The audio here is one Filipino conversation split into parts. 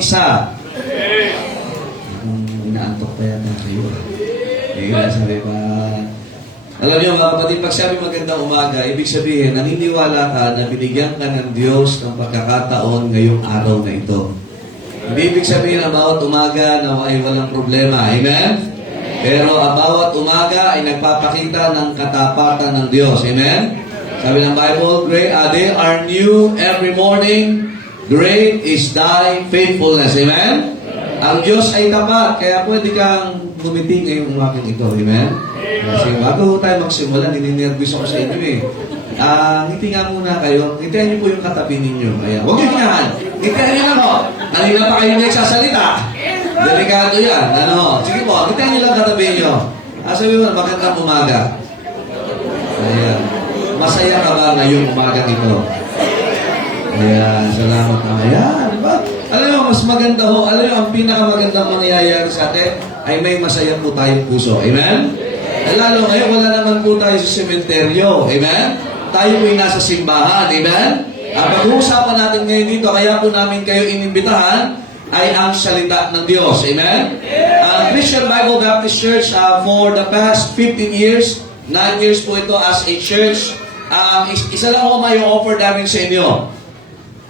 Isa. Inaantok pa yata kayo. Sabi pa. Alam niyo mga kapatid, pag sabi magandang umaga, ibig sabihin, naniniwala ka na binigyan ka ng Diyos ng pagkakataon ngayong araw na ito. Hindi ibig sabihin na bawat umaga na ay walang problema. Amen? Pero bawat umaga ay nagpapakita ng katapatan ng Diyos. Amen? Sabi ng Bible, they are new every morning. Great is thy faithfulness. Amen? Ang Diyos ay tapat, kaya pwede kang gumiti ngayong umagang ito. Amen? Kasi bago tayo magsimula, nininervous ako sa inyo eh. Ngiti nga muna kayo. Ngitihan niyo po yung katabi ninyo. Ayan. Huwag yung hinahan. Ngitihan niyo lang po. Kanina pa kayo nagsasalita. Delikado yan. Sige po, ngitihan niyo lang katabi niyo. Sabi mo, magandang umaga. Ayan. Masaya ka ba ngayong umagang ito? Ayan, salamat na. Ayan, diba? Alam mo, mas maganda ho. Alam mo, ang pinakamagandang mangyayari sa atin ay may masaya po tayong puso. Amen? Lalo ngayon, wala naman po tayo sa sementeryo. Amen? Tayo po'y nasa simbahan. Amen? Pag-uusapan natin ngayon dito, kaya po namin kayo inimbitahan, ay ang salita ng Diyos. Amen? Christian Bible Baptist Church, for the past 15 years, 9 years po ito as a church, isa lang ako may offer namin sa inyo.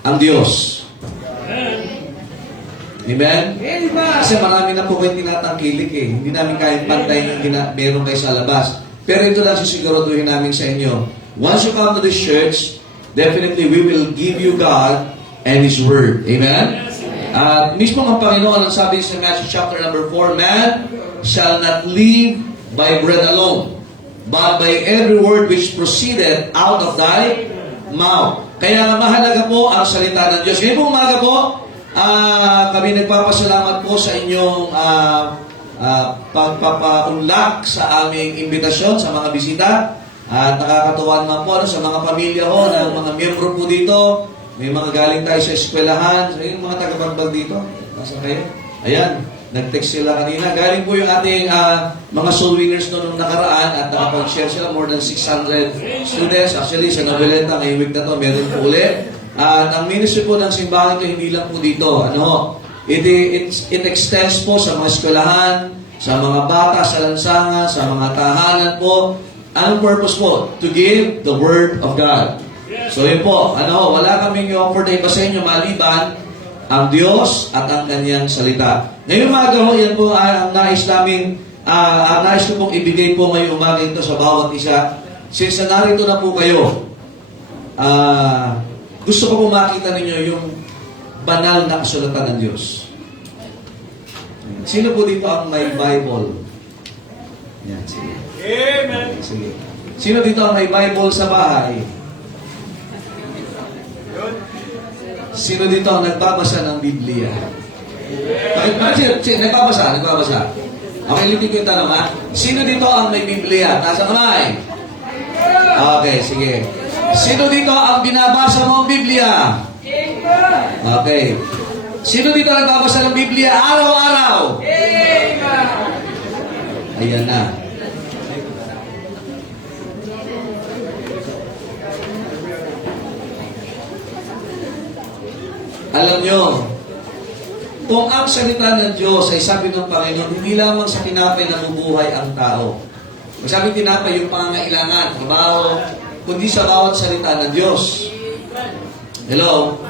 Ang Diyos. Amen? Kasi marami na po kayo tinatangkilik eh. Hindi namin kayang pantay yung meron kayo sa labas. Pero ito lang sisiguraduhin namin sa inyo. Once you come to this church, definitely we will give you God and His Word. Amen? At mismo ang Panginoon ang sabi sa Matthew chapter number 4, man shall not live by bread alone, but by every word which proceeded out of thy mouth. Kaya mahalaga po ang salita ng Diyos. Ngayon po umaga po, kami nagpapasalamat po sa inyong pagpapaunlak sa aming imbitasyon sa mga bisita. At nakakatuwa naman po sa mga pamilya ho, ng mga miyembro po dito. May mga galing tayo sa eskwelahan. So, yung mga taga-Bagbag dito. Nasa kayo? Ayan. Nag-text sila kanina. Galing po yung ating mga soul winners noong nakaraan at nakapag-share sila. More than 600 students. Actually, sa Noveleta, ngayong week na to, meron po ulit. At ang ministry po ng simbahan ito, hindi lang po dito. It extends po sa mga eskwelahan, sa mga bata, sa lansangan, sa mga tahanan po. Anong purpose po? To give the Word of God. So yun po, wala kaming offer na iba sa inyo maliban ang Diyos at ang Kanyang salita. Ngayong umaga ho, yan po ang nais ko pong ibigay po ngayong umaga ito sa bawat isa. Since narito na po kayo, gusto ko po makita ninyo yung banal na kasulatan ng Diyos. Sino po dito ang may Bible? Yan, sige. Amen. Sige. Sino dito ang may Bible sa bahay? Sino dito ang nagbabasa ng Biblia? Nagbabasa. Okay, litin ko yung tanong ha. Sino dito ang may Biblia? Nasa kamay? Okay, sige. Sino dito ang binabasa mo ang Biblia? Okay. Sino dito ang nagbabasa ng Biblia araw-araw? Ayan na. Alam nyo, kung ang salita ng Diyos ay sabi ng Panginoon, hindi lamang sa tinapay nabubuhay ang tao. Masabi tinapay yung pangangailangan, trabaho, kundi sa bawat salita ng Diyos. Hello?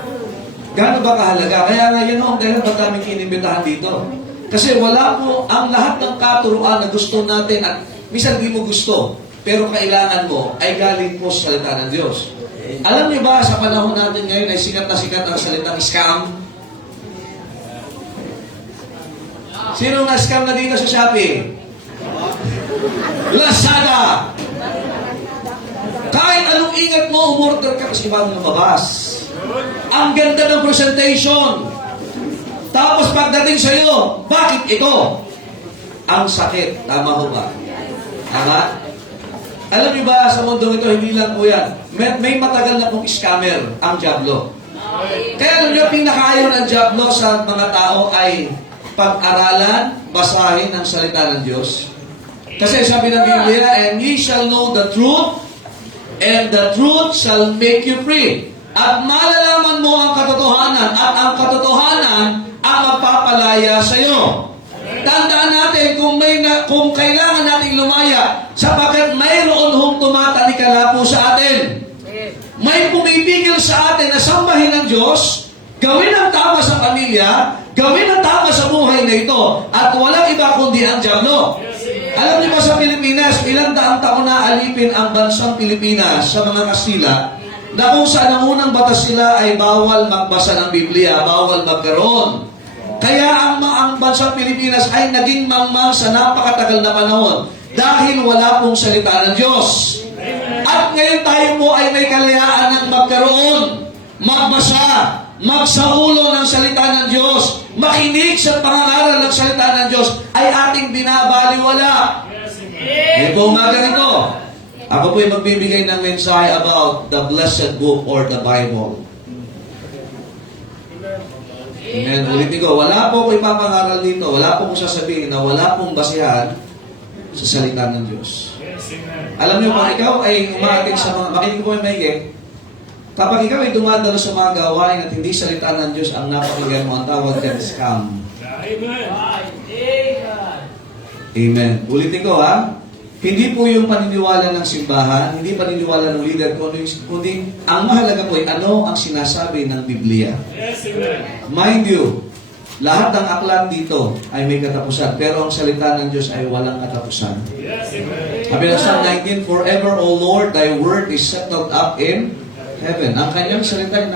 Gaano ba kahalaga? Kaya nga yun dahil ba't kami inimbitahan dito? Kasi wala po ang lahat ng katuruan na gusto natin at minsan di mo gusto, pero kailangan mo ay galing po sa salita ng Diyos. Alam niyo ba, sa panahon natin ngayon ay sikat na sikat ang salitang scam? Sino na-scam na dito sa Shopee? Lazada! Kahit anong ingat mo, umorder ka kasi bago lumabas. Ang ganda ng presentation. Tapos pagdating sa'yo, bakit ito? Ang sakit. Tama ho ba? Tama? Alam niyo ba, sa mundo ito, hindi lang po yan. May matagal na pong scammer, ang Diablo. Kaya alam niyo, pinakaayaw ng Diablo sa mga tao ay pag-aralan, basahin ang salita ng Diyos. Kasi sabi ng Biblia, and ye shall know the truth, and the truth shall make you free. At malalaman mo ang katotohanan, at ang katotohanan ang magpapalaya sa iyo. Tandaan natin kung kailangan nating lumaya sapagkat mayroon hong tumatalikala po sa atin. May pumipigil sa atin na sambahin ng Diyos, gawin ang tama sa pamilya, gawin ang tama sa buhay na ito, at walang iba kundi ang dyablo. Alam niyo ba sa Pilipinas, ilang daang taon na alipin ang bansang Pilipinas sa mga Kastila, na kung saan ang unang batas nila ay bawal magbasa ng Biblia, bawal magkaroon. Kaya ang bansang Pilipinas ay naging mangmang sa napakatagal na panahon dahil wala pong salita ng Diyos. At ngayon tayo po ay may kalayaan ng magkaroon, magbasa, magsaulo ng salita ng Diyos, makinig sa pangangaral ng salita ng Diyos ay ating binabaliwala. Ito umaga nito, ako po ay magbibigay ng mensahe about the blessed book or the Bible. Amen. Ulitin ko, wala po ko ipapangaral dito, wala po kong sasabihin na wala pong basihan sa salita ng Diyos. Alam niyo, kung ikaw ay umating sa mga, makinig po yung maiging, kapag ikaw ay dumadalo sa mga gawain at hindi salita ng Diyos ang napakinggan mo, ang tawag yan scam. Amen. Ulitin ko ha, hindi po yung paniniwala ng simbahan, hindi paniniwala ng leader, kundi ang mahalaga po ay ano ang sinasabi ng Biblia. Mind you, lahat ng aklat dito ay may katapusan, pero ang salita ng Diyos ay walang katapusan. Sabi ng Psalm 19, "Forever, O Lord, Thy word is settled up in heaven." Ang kanyang salita ay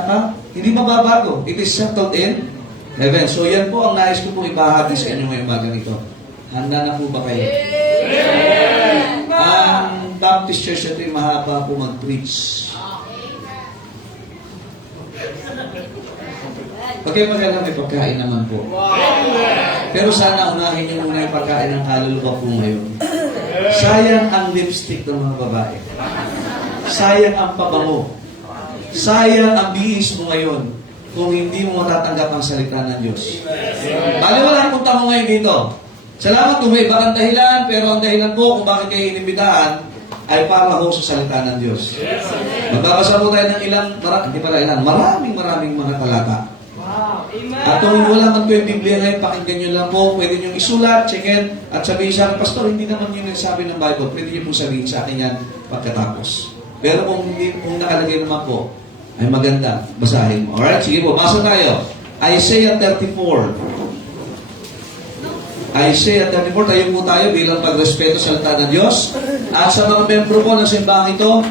hindi mababago. It is settled in heaven. So yan po ang nais ko pong ibahagi sa inyo ngayong umaga nito. Handa na po ba kayo? Ang Baptist Church ito yung mahaba po mag-preach. Okay, maganda may pagkain naman po. Pero sana unahin nyo muna yung pagkain ng kaluluwa po ngayon. Sayang ang lipstick ng mga babae. Sayang ang pabango. Sayang ang bihis mo ngayon kung hindi mo matatanggap ang salita ng Diyos. Baliwala ang punta mo ngayon dito. Salamat kung may ibang dahilan, pero ang dahilan po kung bakit kayo inimbitahan ay para ho sa salita ng Diyos. Magbabasa po tayo ng maraming mga talata. At kung wala man ko yung Biblia ngayon, pakinggan nyo lang po, pwede nyo isulat, check-in, at sabihin sa akin, Pastor, hindi naman yun yung sabi ng Bible, pwede nyo po sabihin sa akin yan pagkatapos. Pero kung nakalagay naman po, ay maganda, basahin mo. Alright, sige po, basa tayo. Isaiah 34. Isaiah 34, tayo po tayo bilang pagrespeto sa salita ng Diyos. At sa mga membro po ng simbahan ito,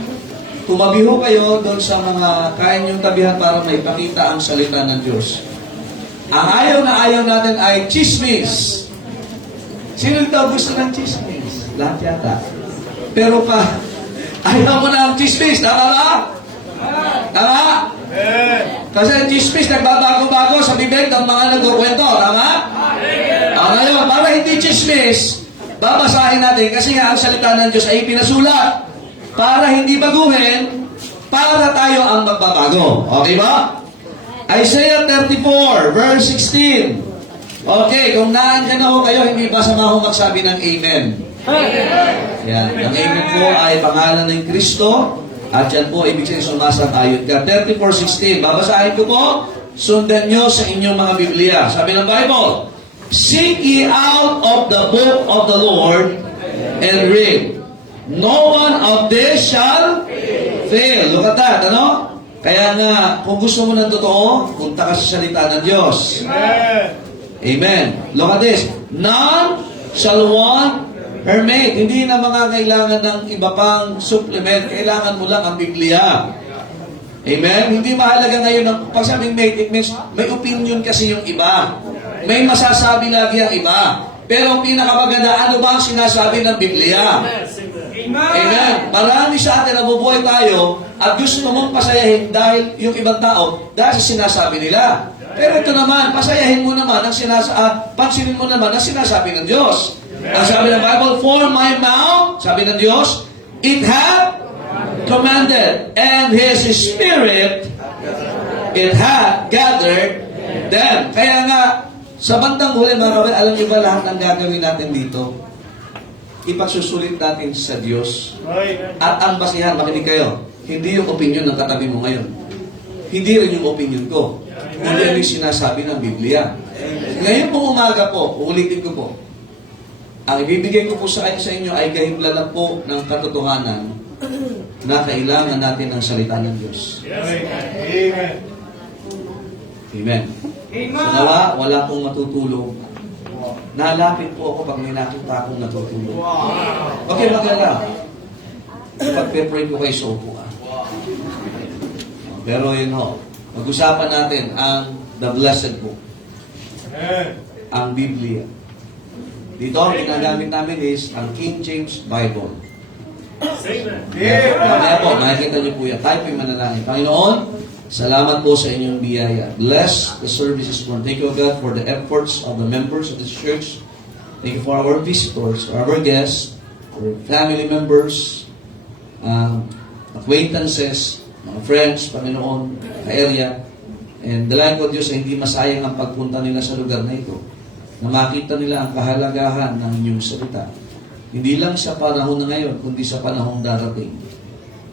tumabi ho kayo doon sa mga kaya niyong tabihan para maipakita ang salita ng Diyos. Ang ayaw na ayaw natin ay chismis. Sino daw gusto ng chismis? Lahat yata. Pero ayaw mo na ang chismis. Tama ba? Tama? Kasi ang chismis nagbabago-bago sa bibig ng mga nagkukwento. Tama? Ngayon, para hindi chismis, babasahin natin kasi nga ang salita ng Diyos ay pinasulat para hindi baguhin, para tayo ang magbabago. Okay ba? Isaiah 34, verse 16. Okay, kung naandyan na ho kayo, hindi pa sama ho magsabi ng Amen. Yan. Ang Amen po ay pangalan ng Kristo at yan po, ibig sabihin sumasang-ayon ka. 34:16. Babasahin ko po, sundan nyo sa inyong mga Biblia. Sabi ng Bible, "Seek ye out of the book of the Lord and read. No one of this shall fail." Look at that, ano? Kaya nga, kung gusto mo ng totoo, punta ka sa salita ng Diyos. Amen. Look at this. "None shall want her mate." Hindi na mga kailangan ng iba pang supplement. Kailangan mo lang ang Biblia. Amen? Hindi mahalaga ngayon ang pag sabing mate, it means may opinion kasi yung iba. May masasabi lagi ang iba. Pero ang pinakamaganda, ano ba ang sinasabi ng Biblia? Amen. Marami sa atin nabubuhay tayo at gusto mong pasayahin dahil yung ibang tao, dahil sa sinasabi nila. Pero ito naman, pasayahin mo naman ang pansinin mo naman ang sinasabi ng Diyos. Ang sabi ng Bible, "For my mouth," sabi ng Diyos, "it hath commanded, and His Spirit, it hath gathered them." Kaya nga, sa bandang huli, mga kapatid, alam niyo ba lahat ng gagawin natin dito? Ipagsusulit natin sa Diyos. At ang basihan, makinig kayo, hindi yung opinion ng katabi mo ngayon. Hindi rin yung opinion ko. Hindi yan yung sinasabi ng Biblia. Ngayon pong umaga po, ulitin ko po, ang ibibigay ko po sa inyo ay kahimlalan po ng katotohanan na kailangan natin ng salita ng Diyos. Amen. Amen. So nawa, wala pong matutulog. Nalapit po ako pag may nakita akong natutulog. Okay, magala. Pag-pray ko kayo sa upuan. Pero yun ho, mag-usapan natin ang the blessed book. Ang Biblia. Dito, ang ginagamit namin is ang King James Bible. Kaya po, makikita niyo po yan. Tayo po yung manalangin. Panginoon, salamat po sa inyong biyaya. Bless the services for. Thank you, God, for the efforts of the members of this church. Thank you for our visitors, for our guests, for family members, acquaintances, mga friends, Panginoon, ka-area. And dalangin ko, Diyos, na hindi masayang ang pagpunta nila sa lugar na ito. Na makita nila ang kahalagahan ng inyong salita. Hindi lang sa panahon na ngayon, kundi sa panahong darating.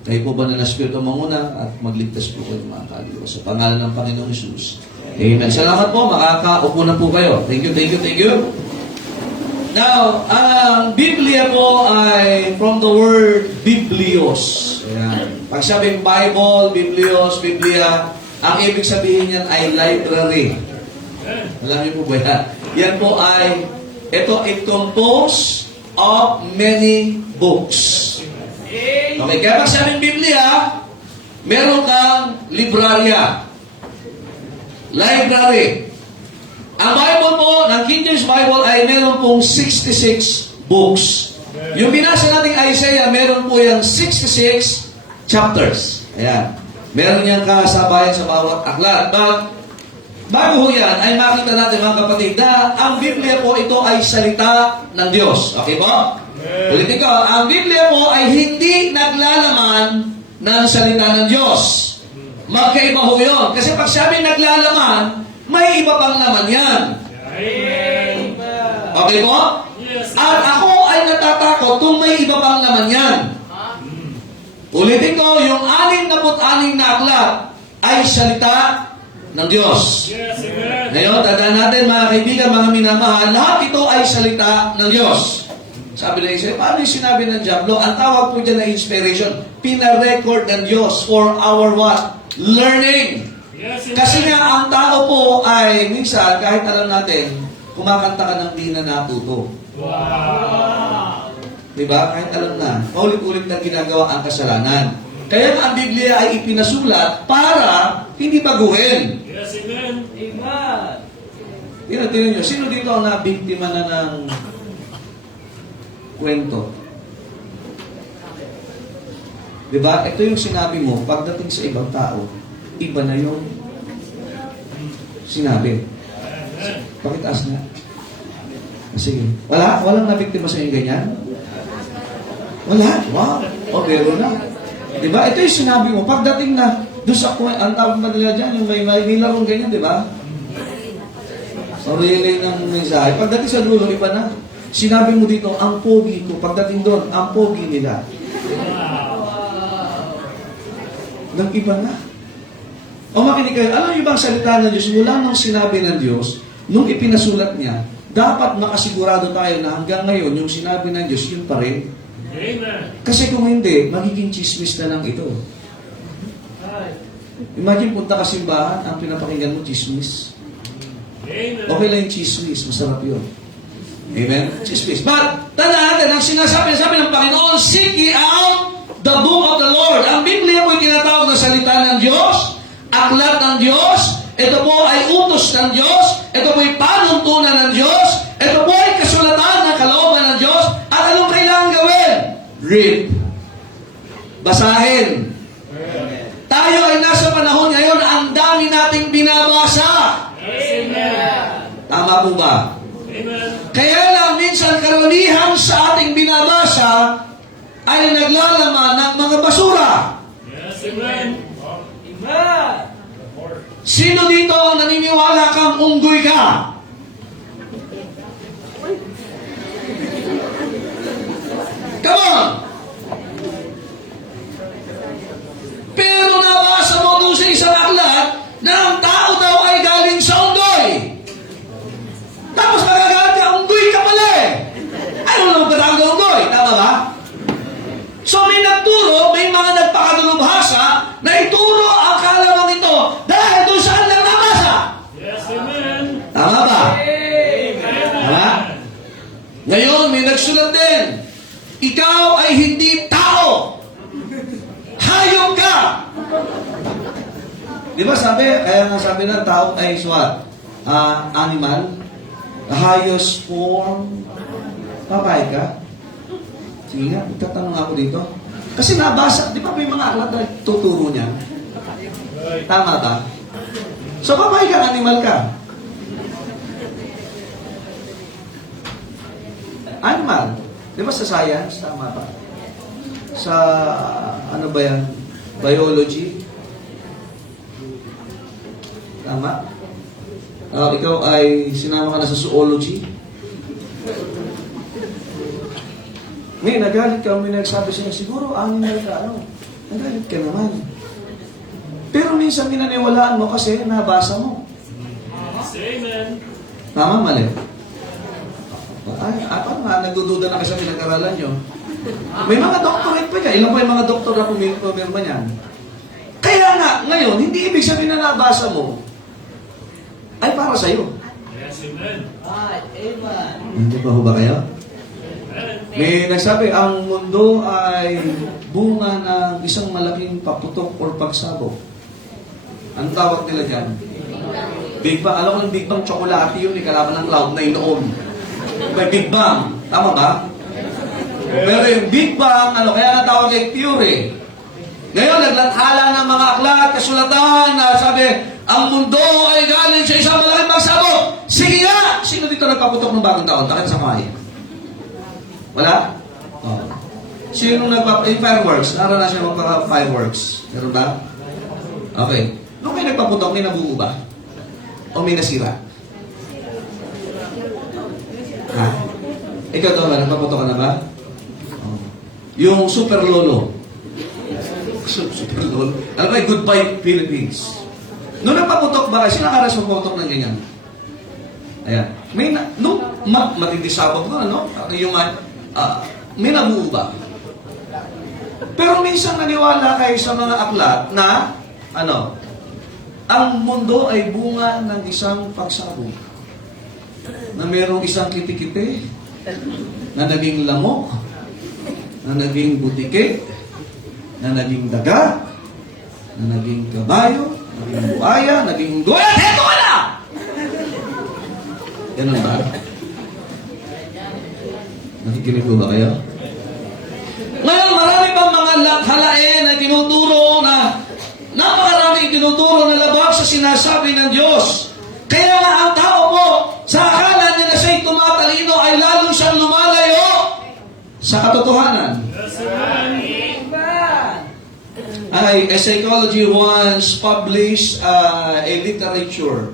Kayo po ba na Espiritu manguna at magligtas po kayo mga kaliwa. Sa pangalan ng Panginoong Hesus. Amen. Salamat po, makakaupo na po kayo. Thank you, thank you, thank you. Now, ang Biblia po ay from the word Biblios. Ayan. Pag sabing Bible, Biblios, Biblia, ang ibig sabihin niyan ay library. Alam niyo po ba yan? Yan po ay, ito ay composed of many books. Okay, kaya pag sabing Biblia, meron kang librarya. Library. Ang Bible po, ng King James Bible ay meron pong 66 books. Yung binasa nating Isaiah, meron po yung 66 chapters. Ayan. Meron niyang kasabayan sa bawat aklat. But, bago ho yan, ay makita natin mga kapatid na ang Biblia po ito ay salita ng Diyos. Okay po? Ulitin ko, ang Biblia po ay hindi naglalaman ng salita ng Diyos. Magkaiba ho yun. Kasi pag sabi naglalaman, may iba pang laman yan. Okay po? At ako ay natatakot kung may iba pang laman yan. Ulitin ko, yung 66 na aklat ay salita ng Diyos. Ngayon, tandaan natin mga kaibigan, mga minamahal, lahat ito ay salita ng Diyos. Sabi na isa, paano yung sinabi ng Diablo? Ang tawag po dyan na inspiration, pinarecord ng Diyos for our what? Learning. Kasi nga, ang tao po ay, minsan, kahit alam natin, kumakanta ka ng di na natuto. Diba? Kahit alam na, paulit-ulit na ginagawa ang kasalanan. Kaya ang Biblia ay ipinasulat para hindi baguhin. Yes, amen. Amen. Tingnan nyo, sino dito ang nabiktima na ng kwento? Diba? Ito yung sinabi mo, pagdating sa ibang tao, iba na yung sinabi. Pakitaas na. Sige. Walang nabiktima sa inyo ganyan? Wala? Wow. O, meron na. Diba? Ito yung sinabi mo. Pagdating na, doon sa, ang tawag ba nila dyan, yung may larong ganyan, diba? So, relay ng mensahe. Pagdating sa dulo, iba na. Sinabi mo dito, ang pogi ko. Pagdating doon, ang pogi nila. Nag-iba na. O makinig kayo, alam niyo bang salita ng Diyos, mula nung sinabi ng Diyos, nung ipinasulat niya, dapat makasigurado tayo na hanggang ngayon, yung sinabi ng Diyos, yun pa rin. Amen. Kasi kung hindi, magiging chismis na lang ito. Imagine, punta ka simbahan, ang pinapakinggan mo, chismis. Amen. Okay lang yung chismis, masarap yun. Amen? Chismis. But, tandaan natin, ang sinasabi ng Panginoon, seek ye out the book of the Lord. Ang Biblia po ay tinatawag na salita ng Diyos, aklat ng Diyos, ito po ay utos ng Diyos, ito po ay panuntunan ng Diyos, ito po ay kasulatan ng kalooban ng Diyos, at anong kailangan gawin? Read. Basahin. Tayo ay nasa panahon ngayon, ang dami nating binabasa. Amen. Tama po ba? Amen. Kaya lang, minsan karamihan sa ating binabasa ay naglalaman ng mga basura. Yes, amen. Sino dito ang naniniwala kang unggoy ka? Come on! Pero nabasa mo doon sa isang aklat na ang tao daw ay Tama ba? Tama? Ngayon, may nagsulat din. Ikaw ay hindi tao. Hayop ka! Di ba sabi, kaya nga sabi na tao ay what? Animal? Highest form? Papayag ka? Sige nga, itatanong ako dito. Kasi nabasa, di ba may mga aklat na tuturo niya? Tama ba? So papayag ka, animal ka. Animal. Di ba sa science? Tama ba? Sa, ano ba yan? Biology? Tama? Ikaw ay sinama ka na sa zoology? May nagalit ka, may nagsabi siya, siguro animal ka, ano? Nagalit ka naman. Pero minsan minaniwalaan mo kasi nabasa mo. Amen. Tama, mali? Ay, parang nagdududa na kasi sa pinag-aralan nyo. May mga doctorate pa niya. Ilan pa yung mga doktor na pumirma niyan? Kaya nga, ngayon, hindi ibig sabihin na nabasa mo ay para sa'yo. Yes, amen. Hindi pa ho ba kayo? Amen. May nagsabi, ang mundo ay bunga ng isang malaking paputok or pagsabog. Anong tawag nila dyan? Big Bang. Alam ko ng Big Bang, tsokolate yun, kalaban ng Cloud9 noon. May Big Bang. Tama ba? Pero yung Big Bang, kaya natawag ay theory. Ngayon, naglathala ng mga aklat, kasulatan, na sabi, ang mundo ay galing sa isang malaking pagsabog. Sige nga! Sino dito nagpaputok ng bagong taon? Takit sa kamay. Wala? Oh. Sino fireworks? Naranasan siya magpaka-fireworks. Meron ba? Okay. Nung kayo nagpaputok, may nabuo ba? O may nasira? Ha? Ikaw to ba? Nagpaputok ka na ba? Oh. Yung Super Lolo. Super Lolo. Ano ba? Goodbye Philippines. Nung nagpaputok ba, sino nakaras magpaputok ng ganyan? Ayan. May matindisabog na, ano? Yung, may nabuo ba? Pero minsan naniwala kayo sa mga aklat na, ang mundo ay bunga ng isang pagsabog. Na mayroong isang kitikite, na naging lamok, na naging butike, na naging daga, na naging kabayo, naging buhaya, naging unggoy, at heto ka na! Ganun ba? Nakikinig po ba kayo? Ngayon, marami pang mga halain na tinuturo na napakaraming tinuturo na labag sa sinasabi ng Diyos. Kaya nga ang tao po, sa akala niya na siya'y tumatalino ay lalo siyang lumalayo sa katotohanan. Yes, amen. A psychology once published a literature.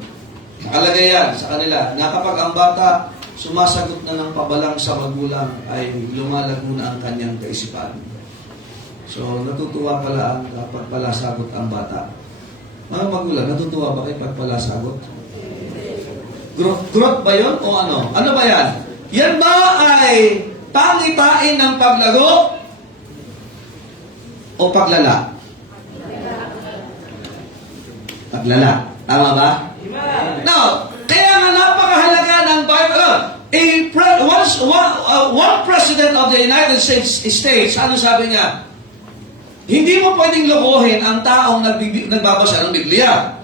Nakalagay yan sa kanila na kapag ang bata sumasagot na ng pabalang sa magulang ay lumalago na ang kanyang kaisipan. So, natutuwa pala ang kapag pala sagot ang bata. Mga magulang, natutuwa ba kayo pag pala sagot? Growth ba yun o ano? Ano ba yan? Yan ba ay pangitain ng paglago o paglala? Paglala. Tama ba? Now, kaya nga napakahalaga ng Bible. One president of the United States, ano sabi niya? Hindi mo pwedeng lokohin ang taong nagbabasa ng Biblia.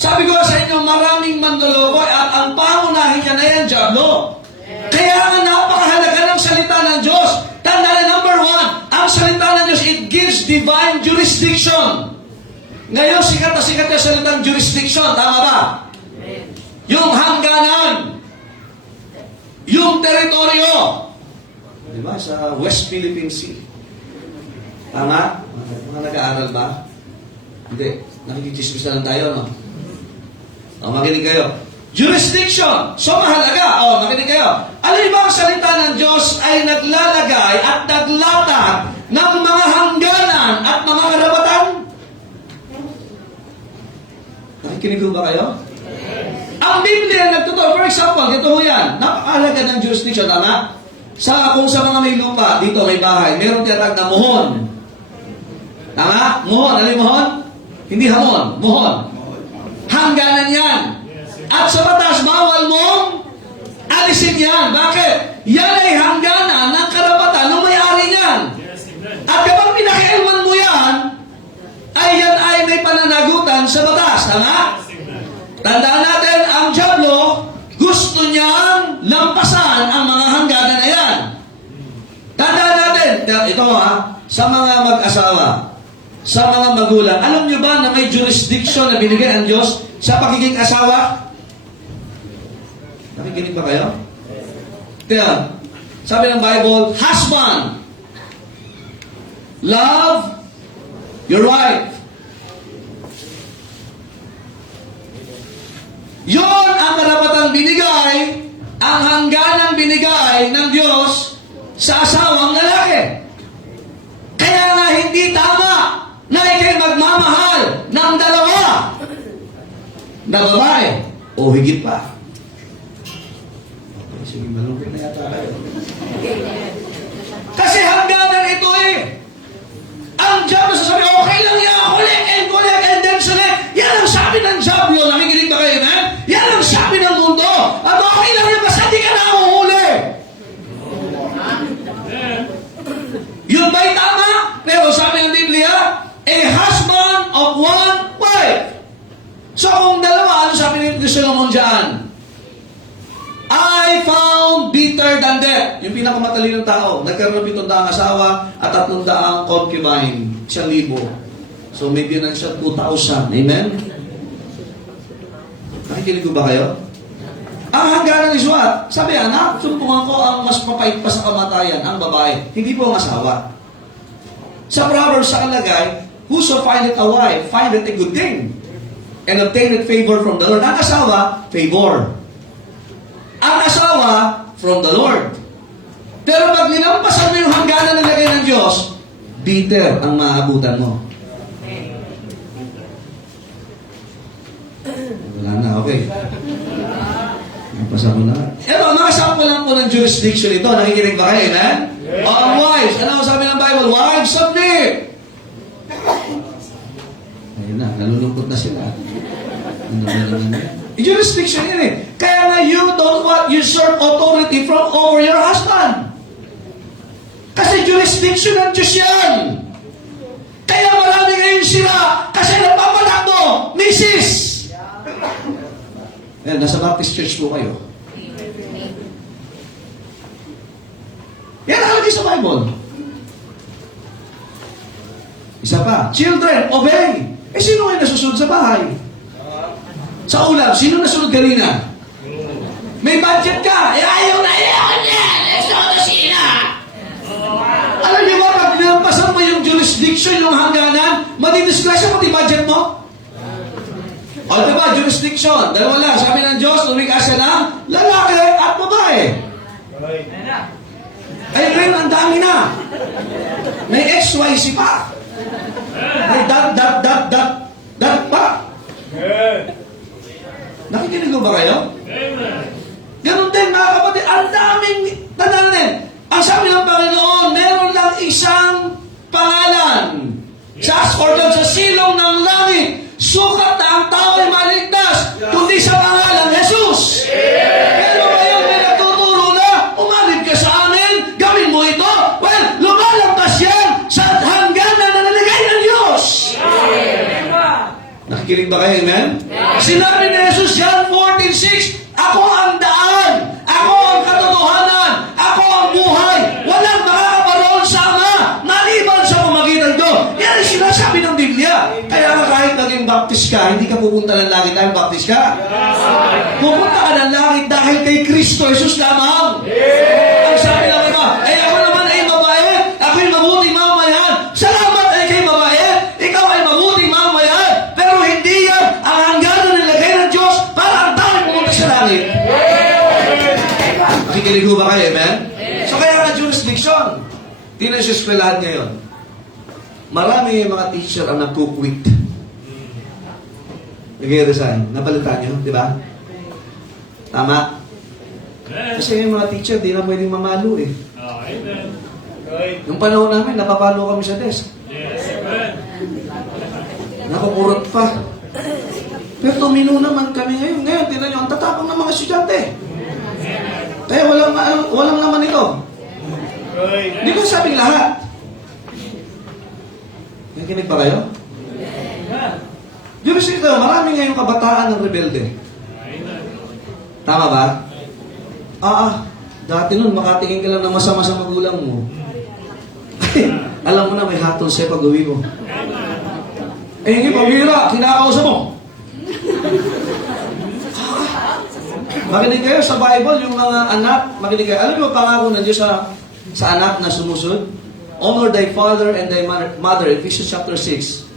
Sabi ko sa inyo, maraming manloloko at ang pangunahin niya na yan, Diablo. Kaya nga napakahalaga ng salita ng Diyos. Tandaan, number one, ang salita ng Diyos, it gives divine jurisdiction. Ngayon, sikat na salitang jurisdiction. Tama ba? Yung hangganan. Yung teritoryo. Di ba? Sa West Philippine Sea. Tama? Mga nag-aaral ba? Hindi. Nakikichismis na lang tayo, no? O, makinig kayo. Jurisdiction. So, mahalaga. O, makinig kayo. Alin ba ang salita ng Diyos ay naglalagay at naglatag ng mga hangganan at mga karapatan? Nakikinig ba kayo? Ang Biblia nagtuturo. For example, ito ho yan. Napakahalaga ng jurisdiction, tama? Kung sa mga may lupa, dito may bahay, meron tiyatag na muhon. Tama? Muhon. Ano yung muhon? Hindi hamon. Muhon. Hangganan yan. Yes, At sa batas, bawal mong alisin yan. Bakit? Yan ay hangganan ng karapatan ng may-ari niyan. Yes, amen. At kapag pinakialaman mo yan, ay yan ay may pananagutan sa batas. Tama? Yes, amen. Tandaan natin, ang Diablo, gusto niyang lampasan ang mga hangganan na yan. Tandaan natin, ito sa mga mag-asawa, sa mga magulang, alam niyo ba na may jurisdiction na binigay ang Diyos sa pagiging asawa? Nakikinig ba kayo? Kaya, sabi ng Bible, husband, love your wife. Yon ang karapatang binigay, ang hangganang binigay ng Diyos sa asawang lalaki. Kaya nga hindi tama na ikay magmamahal ng dalawa na babae o higit pa. Okay, sige, malungkot na yata kayo. Kasi hangganan ito eh. Ang Diablo sasabi, okay lang yan, collect, and then select. Yan ang sabi ng Diablo. Nakikinig ba kayo, man? Yan ang sabi ng mundo. At okay lang yan, basta di ka nahuhuli. Amen. Yun ba'y tama? Pero sabi ng Biblia, a husband of one wife. So kung dalawa, ano sabi ni Solomon dyan? I found better than death. Yung pinakamatalinong tao. Nagkaroon ng 700 asawa at 300 concubine. 1,000. So maybe na siya 2,000. Amen? Nakikinig ko ba kayo? Ang hangganan is what? Sabi, anak, sumpungan ko ang mas papait pa sa kamatayan, ang babae. Hindi po ang asawa. Sa Proverbs sa kalagay, whoso findeth a wife, findeth a good thing, and obtaineth favor from the Lord. Ang asawa, favor. Ang asawa, from the Lord. Pero pag nilampasan mo yung hangganan na lagay ng Diyos, bitter ang maabutan mo. Wala na, okay. Napasa ko na. Ito, mga sample lang po ng jurisdiction ito. Nakikinig ba kayo, amen? O ang wives, ano ang sabi ng Bible? Wives, submit! Ayun na, nalulungkot na sila. Ano na naman yan? Jurisdiction yan eh. Kaya nga you don't want usurp authority from over your husband. Kasi jurisdiction ng Diyos yan. Kaya marami ngayon sila kasi nagpapatakbo, Mrs. Ayan, nasa Baptist Church po kayo. Yan nakalagay sa Bible. Isa pa, children, obey. Eh, sino ngayon nasusunod sa bahay? Sa ulam, sino nasunod kanina? May budget ka, eh ayaw na niya, gusto ko na sila. Alam niyo ba, pag nilampasan mo yung jurisdiction, yung hangganan, madidisgrasya pati budget mo? O diba, jurisdiction, dalawa lang, sabi ng Diyos, lumikha siya ng lalaki at babae. Ay, ngayon, ang dami na. May XYZ pa. May dot pa. Nakikinig ba kayo? Amen. Ganun din, mga kapatid, ang daming tananin. Ang sabi ng Panginoon, meron lang isang pangalan. Sa organ sa silong ng langit, sukat na ang tao ay maligtas, kundi sa pangalan, Jesus. Pero ngayon, may nagtuturo na, umalig ka sa amin, gawin mo ito. Well, lumalampas yan sa hangganan na naligay ng Diyos. Nakikinig ba kayo, amen? Sinabi ni Jesus, John 14:6, ako ang daan, ako ang katotohanan, ako ang buhay. Walang makakaparoon sa Ama, maliban sa pamagitan ko. Yan ang sinasabi ng Biblia. Kaya kahit naging baptist ka, hindi ka pupunta ng langit dahil baptist ka. Pupunta ka ng langit dahil kay Kristo Jesus lamang. Ang sabi ng iba, ako naman ay babae, ako'y mabuting mamamayan. Salamat ay kay babae, ikaw ay mabuting mamamayan. Pero hindi yan ang hangganan ng lagay ng Diyos para ang tao ay pumunta sa langit. Nakikinig ba kayo, amen? So kaya nga jurisdiction. Tingnan sa eskwelahan ngayon. Marami yung mga teacher ang nagkukwit. Nag-resign. Napalitan nyo, di ba? Tama? Amen. Kasi yung mga teacher, di na pwedeng mamalo eh. Amen. Yung panahon namin, napapalo kami sa desk. Yes, amen. Nakapurot pa. Pero tumino naman kami ngayon. Ngayon, tinan nyo, ang tatapang ng mga estudyante. Kaya walang naman ito. Hindi ko sabing lahat. Nakikinig ba kayo? Diyos ito, marami ngayong kabataan ng rebelde. Tama ba? Dati nun, makatingin ka lang ng masama sa magulang mo. Alam mo na, may hatol sa'yo pag uwi mo. Hindi, pambira, kinakausap mo. Makinig kayo sa Bible, yung mga anak, makinig kayo. Alam mo, pangako ng Diyos sa anak na sumusunod? Honor thy father and thy mother, Ephesians chapter 6.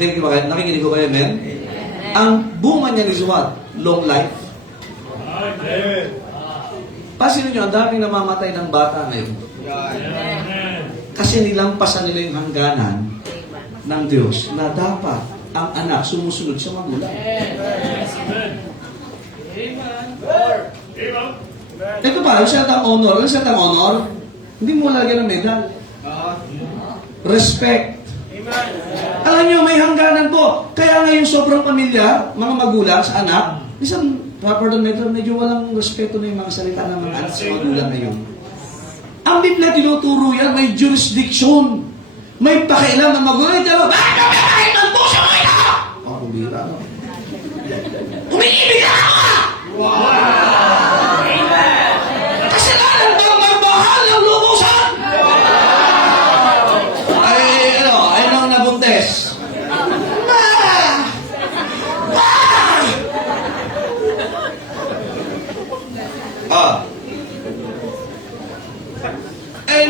Nakikinig ko kayo, amen? Ang bunga niya is what? Long life. Pasin nyo, ang daming namamatay ng bata ngayon. Kasi nilampasan nila yung hangganan ng Diyos na dapat ang anak sumusunod sa magulang. Ito pa, yung siyatang honor. Yung siyatang honor, hindi mo lagyan ng medal. Respect. Alam niyo, may hangganan po. Kaya ngayon sobrang pamilya, mga magulang sa anak, isang proper than medyo walang respeto na yung mga salita ng mga anak sa magulang ngayon. Ang Biblia tinuturo yan, may jurisdiction. May pakialam ng magulang. Bakit ka bakit ng puso mo ito? Bira, no? Umiibig na ako! Kasalanan ba ang magmahal ng lubusan? Ay nang nabuntes.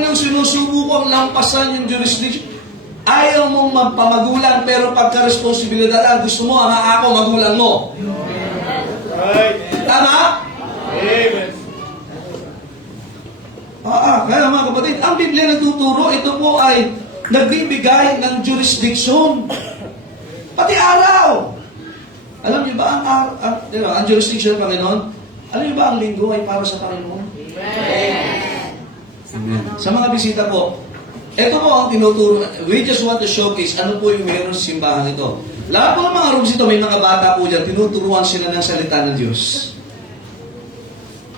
Nung sinusubukang lampasan yung jurisdiction, ayaw mong magpamagulang, pero pagka-responsibilidad ang gusto mo, ang ako, magulang mo. Tama? Amen. Kaya mga kapatid, ang Biblia nagtuturo, ito po ay nagbibigay ng jurisdiction. Pati araw. Alam niyo ba, ang jurisdiction ng Panginoon, alam niyo ba, ang linggo ay para sa Panginoon? Amen. Sa mga bisita po, ito po ang tinuturo. We just want to showcase ano po yung meron sa simbahan ito. Lahat po ng mga rooms ito, may mga bata po dyan, tinuturuan sila ng salita ng Diyos.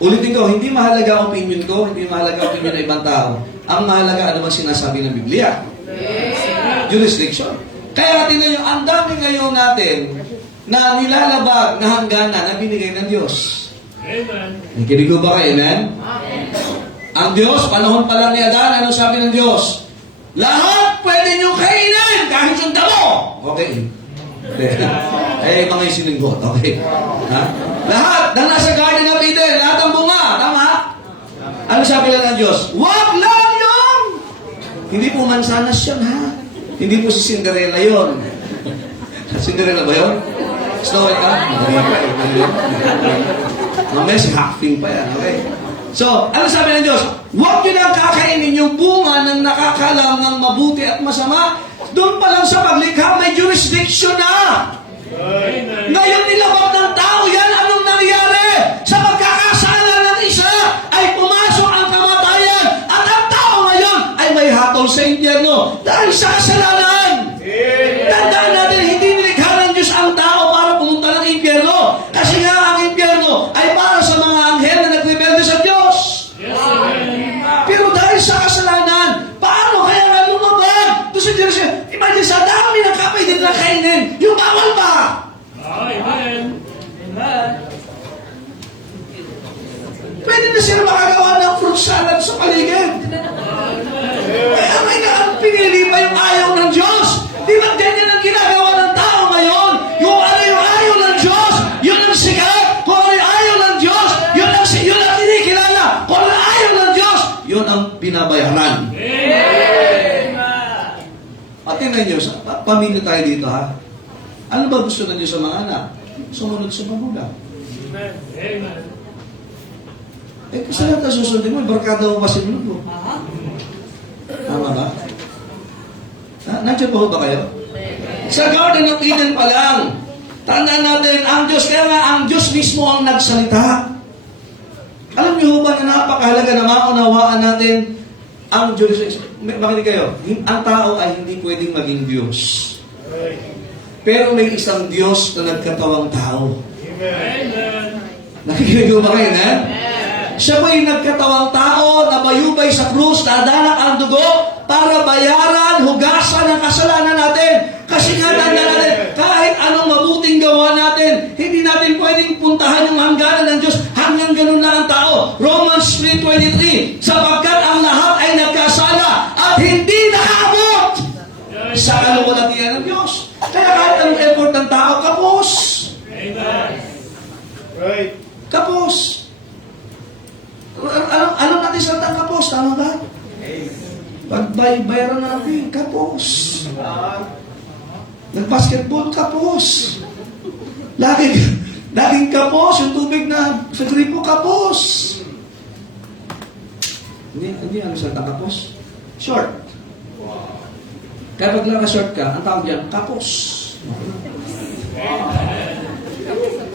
Ulitin ko, hindi mahalaga ang opinion ko, hindi mahalaga ang opinion ng ibang tao. Ang mahalaga ano man sinasabi ng Biblia. Jurisdiction. Kaya tingnan nyo, ang dami ngayon natin na nilalabag na hangganan na binigay ng Diyos. Amen. Nakikinig ko ba kayo, amen? Ang Diyos, panahon pa lang ni Adan, ano sabi ng Diyos? Lahat pwede nyo kainin, kahit yung damo. Okay. Mga yung sininggot, okay. Ha? Lahat, na nasa Garden of Eden, lahat ang bunga, tama? Ano sabi lang ng Diyos? Wag lang yun! Hindi po mansanas yun, ha? Hindi po si Cinderella yun. Cinderella ba yun? Snow White ka? Mamaya si Hackping pa yan, okay? So, ano sabi ng Diyos? Huwag nyo nang kakainin yung bunga ng nakakalam ng mabuti at masama. Doon pa lang sa paglikha, may jurisdiction na. Ngayon nilabag ng tao yan, anong nangyari? Sa pagkakasala ng isa, ay pumasok ang kamatayan. At ang tao ngayon ay may hatol sa impyerno dahil sa kasalanan. Tandaan natin, hindi nilikha ng Diyos ang tao para pumunta ng impyerno. Kasi nga ang impyerno ay para sa mga anghel na nagrebelde sa Diyos. Pero dahil sa kasalanan, paano kaya nga lumabag? Gusto nyo siya, imagine sa dami ng kapay din na kainin, yung bawal pa! Amen. Pwede na sila makagawa ng fruit salad sa paligid. Kaya may pinili pa yung ayaw ng Diyos. Di ba ganyan ang ginagawa ng tao ngayon? Yung ano yung ayaw ng Diyos, yun ang sikat. Kung ano yung ayaw ng Diyos, yun ang kinikilala. Kung ano yung ayaw ng Diyos, yun ang binabayaran. At tingnan nyo, pamilya tayo dito ha. Ano ba gusto na Diyos sa mga anak? Sumunod sa magulang. Amen. Kasi lahat na susundin mo, barkada mo pa sinunod mo. Tama ba? Nandiyan ba kayo? Sa Garden of Eden pa lang, tandaan natin, ang Diyos, kaya nga ang Diyos mismo ang nagsalita. Alam niyo ba na napakahalaga na maunawaan natin ang Diyos? Makinig kayo, ang tao ay hindi pwedeng maging Diyos. Pero may isang Diyos na nagkatawang tao. Amen. Nakikinig mo ba kayo, ha? Siya po'y nagkatawang tao na bayubay sa krus, nadalak ang dugo para bayaran, hugasan ang kasalanan natin. Kasi nga tanda natin, kahit anong mabuting gawa natin, hindi natin pwedeng puntahan yung hangganan ng Diyos. Hanggang ganun na ang tao. Romans 3:23, sapagkat ang lahat ay nagkasala at hindi nakaabot sa kaluwalhatian ng Diyos. Kaya kahit anong effort ng tao, kapos. Amen. Right. Kapos. Alam natin sa kapos, tama ba? Pagbayaran natin, kapos. Nag-basketball, kapos. Laging kapos, yung tubig na sa gripo, kapos. Hindi ano sa kapos? Short. Kaya pag naka-short ka, ang tawag dyan, kapos.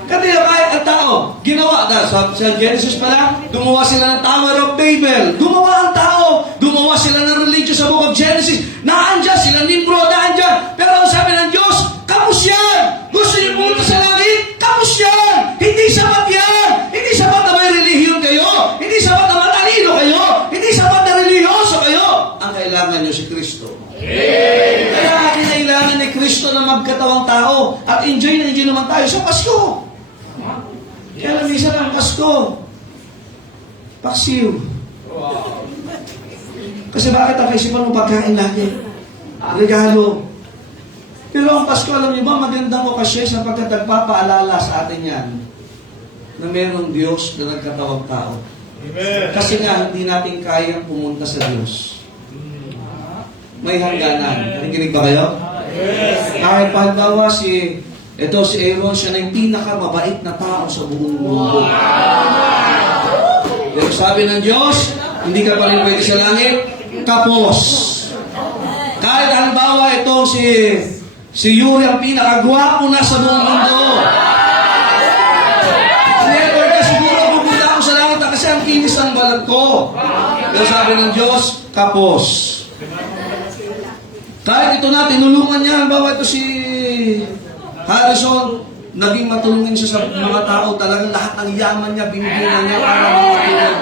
Kanila kahit ang tao, ginawa, sa Genesis pa lang, gumawa sila ng Tower of Babel. Gumawa ang tao, gumawa sila ng religion sa Book of Genesis. Naandyan sila, Nimrod, naandyan. Pero ang sabi ng Diyos, kapos yan! Gusto niyo pumunta sa langit? Kapos yan! Hindi sapat yan! Hindi sapat na may relihiyon kayo! Hindi sapat na matalino kayo! Hindi sapat na relihiyoso kayo! Ang kailangan niyo si Kristo. Kaya kailangan ni Kristo na magkatawang tao at enjoy na enjoy naman tayo sa Pasko. Kaya lang minsan ang Pasko, paksiw. Kasi bakit ang kaisipan mo pagkain lagi? Regalo. Pero ang Pasko, alam niyo ba, magandang okasyon sapagkat nagpapaalala sa atin yan na mayroong Diyos na nagkatawang tao. Amen. Kasi nga, hindi natin kayang pumunta sa Diyos. May hangganan. Nakikinig ba kayo? Kahit halimbawa si Aaron, siya na yung pinakamabait na tao sa buong mundo. Pero sabi ng Diyos, hindi ka pa rin pwede sa langit, kapos. Kahit halimbawa ito si Yuri ang pinakagwapo na sa buong mundo. Never ka siguro pupunta ako sa langit kasi ang kinis ng balat ko. Pero sabi ng Diyos, kapos. Kahit ito na, tinulungan niya, halimbawa ito si Harrison, naging matulungin siya sa mga tao, talagang lahat ng yaman niya, binibigyan niya para matulungan.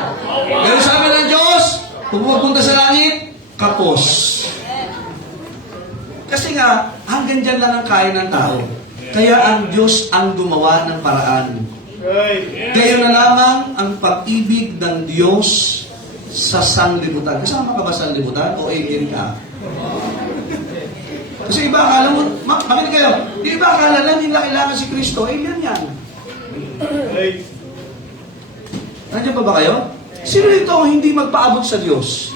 Pero sabi ng Diyos, kung pupunta sa langit, kapos. Kasi nga, hanggang dyan lang ang kaya ng tao. Kaya ang Diyos ang gumawa ng paraan. Right. Kaya na lamang ang pag-ibig ng Diyos sa sanglibutan. Kasama ka ba sa sanglibutan o alien ka? Kasi iba akala mo, makinig kayo, iba akala lang nila kailangan si Kristo, alien yan. Right. Nandiyan pa ba kayo? Sino dito ang hindi magpaabot sa Diyos?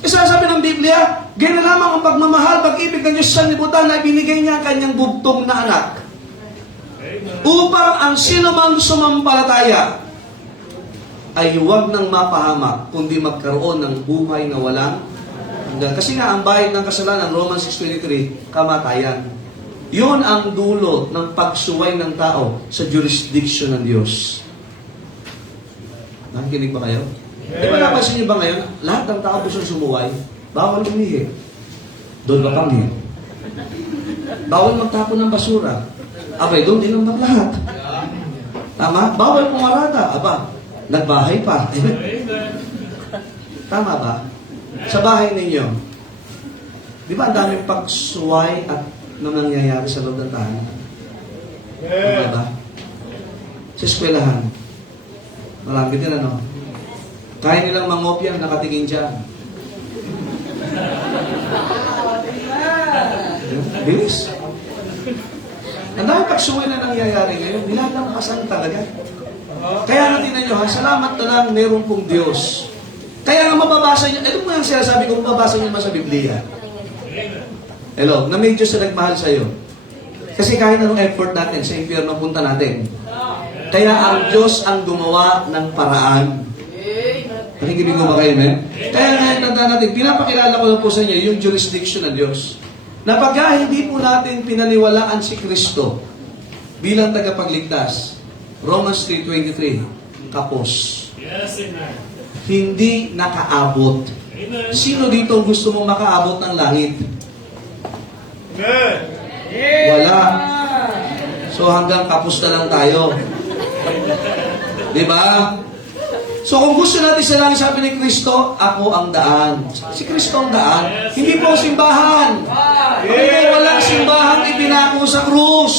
Kasi sabi ng Biblia, ganyan na lamang ang pagmamahal, pag-ibig ng Diyos sa sanglibutan na binigay niya ang kanyang bugtong na anak. Upang ang sinumang sumampalataya ay huwag nang mapahamak, kundi magkaroon ng buhay na walang hanggan. Kasi nga, ang bayad ng kasalanan, Romans 6:23, kamatayan. Yun ang dulot ng pagsuway ng tao sa jurisdiction ng Diyos. Nakikinig ba kayo? Di ba napansin niyo ba ngayon, lahat ng tao gusto sumuway, bawal umihi. Doon ka panghi. Bawal magtapon ng basura. Abay, doon din ang lahat. Tama? Bawal pumarada. Aba, nagbahay pa. Tama ba? Sa bahay ninyo, di ba ang daming pagsuway at na nangyayari sa loob ng tahanan? Tama ba? Sa eskwelahan, marami din ano. Kaya nilang mangopya, nakatingin dyan. Bilis. Ang dami pagsuway na nangyayari ngayon, nilalakasan talaga. Kaya natin na nyo, salamat na lang meron pong Diyos. Kaya nga mababasa nyo, ito mo yung sinasabi ko, mababasa nyo ba sa Biblia? Hello, na may Diyos na nagmahal sa'yo. Kasi kahit anong effort natin, sa impyerno punta natin. Kaya ang Diyos ang gumawa ng paraan. Nakikinig mo ba kayo, men? Kaya ngayon tanda natin, pinapakilala ko lang po sa inyo yung jurisdiction ng Diyos. Na pagka hindi po natin pinaniwalaan si Kristo bilang tagapagligtas, Romans 3:23, kapos. Yes, amen. Hindi nakaabot. Amen. Sino dito gusto mong makaabot ng langit? Amen. Wala. So hanggang kapos na lang tayo. Di ba? So kung gusto natin sa langit, sabi ni Kristo, ako ang daan. Si Kristo ang daan. Hindi po ang simbahan. Okay, walang simbahang ipinako sa krus.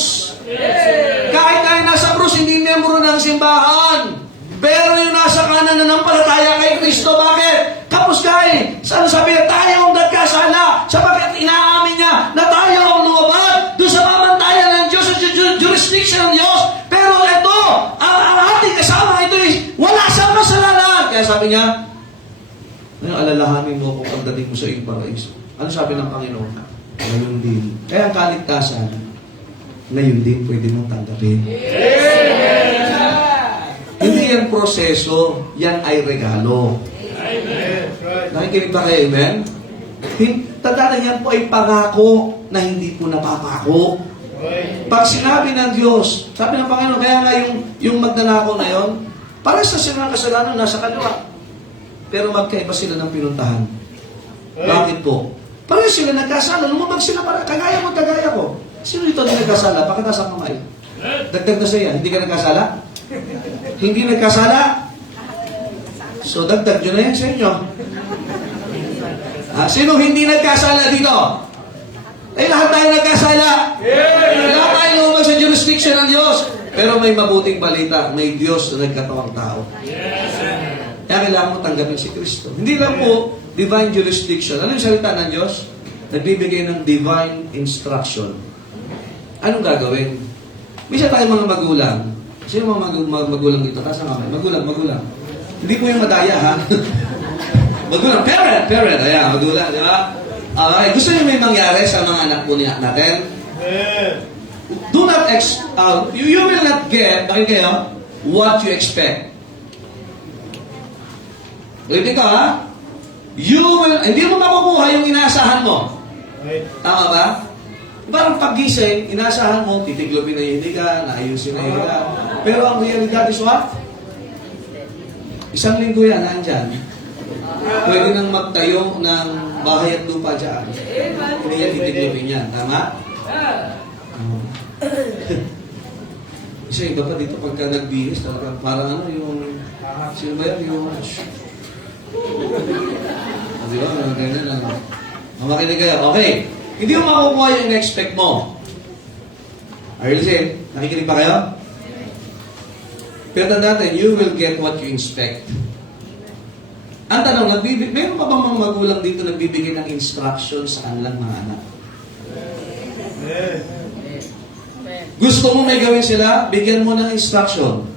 Kahit tayo nasa krus, hindi miyembro ng simbahan. Pero yung nasa kanan na nampalataya kay Kristo, bakit? Kapos kain. Saan sabi niya, tayo ang nagkasala. Sapagkat inaamin niya na tayo ang lumabad doon sa pamantayan ng Diyos, sa jurisdiction ng Diyos. Pero ito, ang ating kasama ito is wala sa kasalanan. Kaya sabi niya, ano, alalahanin mo kung pagdating mo sa iyong paraiso. Ano sabi ng Panginoon? Ngayon din. Kaya ang kaligtasan, ngayon din pwede mong tanggapin. Hindi yan proseso, yan ay regalo. Amen. Right. Nakikinig ba kayo, amen? Tandaan yan po ay pangako na hindi po napapako. Right. Pag sinabi ng Diyos, sabi ng Panginoon, kaya nga yung magnanakaw na yon, para sa silang kasalanan nasa kaliwa. Pero magkaiba sila ng pinuntahan. Bakit po? Pareho sila nagkasala. Lumabag sila para kagaya mo, kagaya ko. Sino dito na nagkasala? Bakit nasa kamay? Dagdag na siya. Hindi ka nagkasala? Hindi nagkasala? So dagdag nyo na yan sa inyo. Sino hindi nagkasala dito? Eh, lahat tayo nagkasala. Lahat tayo lumabag sa jurisdiction ng Diyos. Pero may mabuting balita. May Diyos na nagkatawang tao. Kaya kailangan mo tanggapin si Kristo. Hindi lang po divine jurisdiction. Ano yung salita ng Diyos? Nagbibigay ng divine instruction. Anong gagawin? Misa tayo mga magulang. Sino mga magulang dito? Taas ang kamay. Magulang. Hindi po yung madaya, ha? Magulang. Parent. Ayan, magulang. Di ba? Gusto niyo may mangyari sa mga anak po natin? Amen. Do not you will not get, bakit kayo? What you expect. Ulitin ko, ha? Hindi mo makukuha yung inaasahan mo. Right. Tama ba? Parang pag-gising, inaasahan mo, titiglopin na yung higa, naayusin na yung higa. Pero ang realidad is what? Isang linggo yan, nandyan. Pwede nang magtayo ng bahay at lupa dyan. Hindi yan titiglopin yan. Tama? Isa iba pa dito pagka nagbihis, talagang parang ano yung... Sino ba yan? Yung... Di ba? Ganyan lang. Makinig kayo. Okay. Hindi mo makukuha yung in-expect mo. Are you listening? Nakikinig pa kayo? Pero tandaan natin, you will get what you expect. Ang tanong, meron pa bang mga magulang dito nagbibigay ng instruction sa kanilang mga anak? Amen. Gusto mo may gawin sila, bigyan mo ng instruction.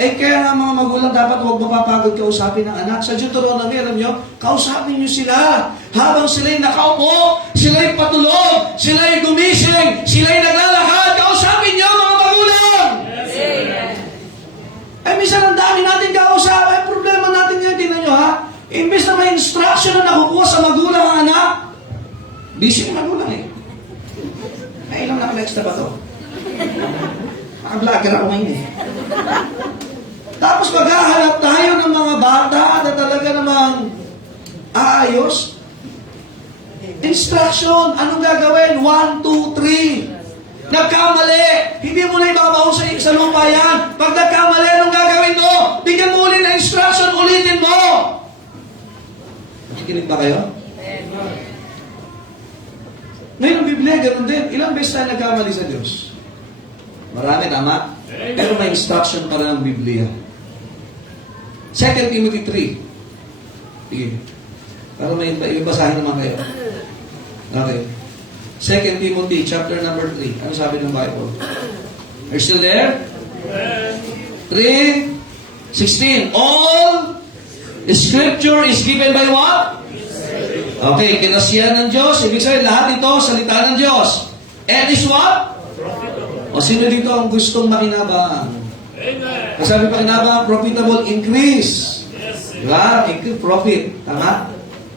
Eh kaya nga mga magulang dapat huwag mapapagod kausapin ng anak. Sa Deuteronomy, alam nyo, kausapin nyo sila. Habang sila'y nakaupo, sila'y patulog, sila'y gumising, sila'y naglalakad, kausapin nyo mga magulang! Eh minsan ang dami natin kausap, eh problema natin yan, tingnan nyo ha. Imbes na may instruction na nakukuha sa magulang ang anak, busy yung magulang eh. Ay, ilang naka-extra ba to? Naka-vlogger ako ngayon eh. Tapos maghahanap tayo ng mga bata na talaga namang aayos. Instruction, anong gagawin? 1, 2, 3. Nagkamali. Hindi mo na ibabaw sa lupa yan. Pag nagkamali, anong gagawin mo? Bigyan mo ulit na instruction, ulitin mo. Nakikinig ba kayo? Ngayon ang Biblia, ganoon din. Ilang beses tayo nagkamali sa Diyos? Marami, tama? Pero may instruction pa rin ang Biblia. 2 Timothy 3. Sige. Para may basahin naman kayo. Okay. 2 Timothy chapter number 3. Ano sabi ng Bible? Are you still there? 3:16. All Scripture is given by what? Okay, kinasiyan ng Diyos. Ibig sabihin, lahat ito, salita ng Diyos. And is what? O sino dito ang gustong makinabang? Amen. Sabi pa kinabang, profitable increase. Yes, Diba? Increase profit. Tama?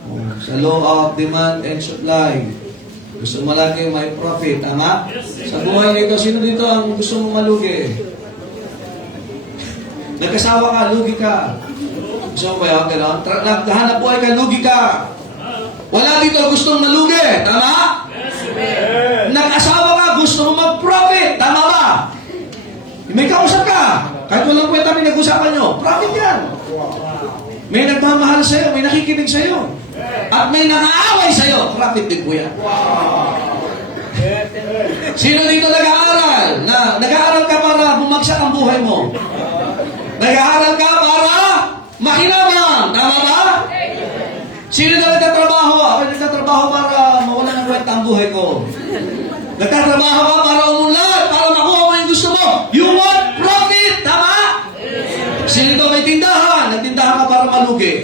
O, sa law of demand and supply. Gusto mo lagi may profit. Tama? Sa buhay nito, sino dito ang gusto mong malugi? Nagkasawa ka, lugi ka. Gusto mo ba yun? Ganon? Naghahanap buhay ka, lugi ka. Wala dito gustong malugi. Tama? yes, amen. nag-asawa ka, gusto mo mag-profit. Tama ba? May kausap ka. Kahit walang kwenta may nag-usapan nyo. Profit yan. May nagmamahal sa'yo, may nakikinig sa'yo. At may nangaaway sa'yo. Profit din po yan. Sino dito nag-aaral? Nag-aaral ka para bumagsak ang buhay mo. Nag-aaral ka para makinabang. Tama ba? Sino na nagtatrabaho? Ako nagtatrabaho para mawala ng kwenta ang buhay ko. Nagtatrabaho ka para umunlad, para makuha mo yung gusto mo. You want profit. Tama? Sino ito may tindahan? Nagtindahan ka para malugi.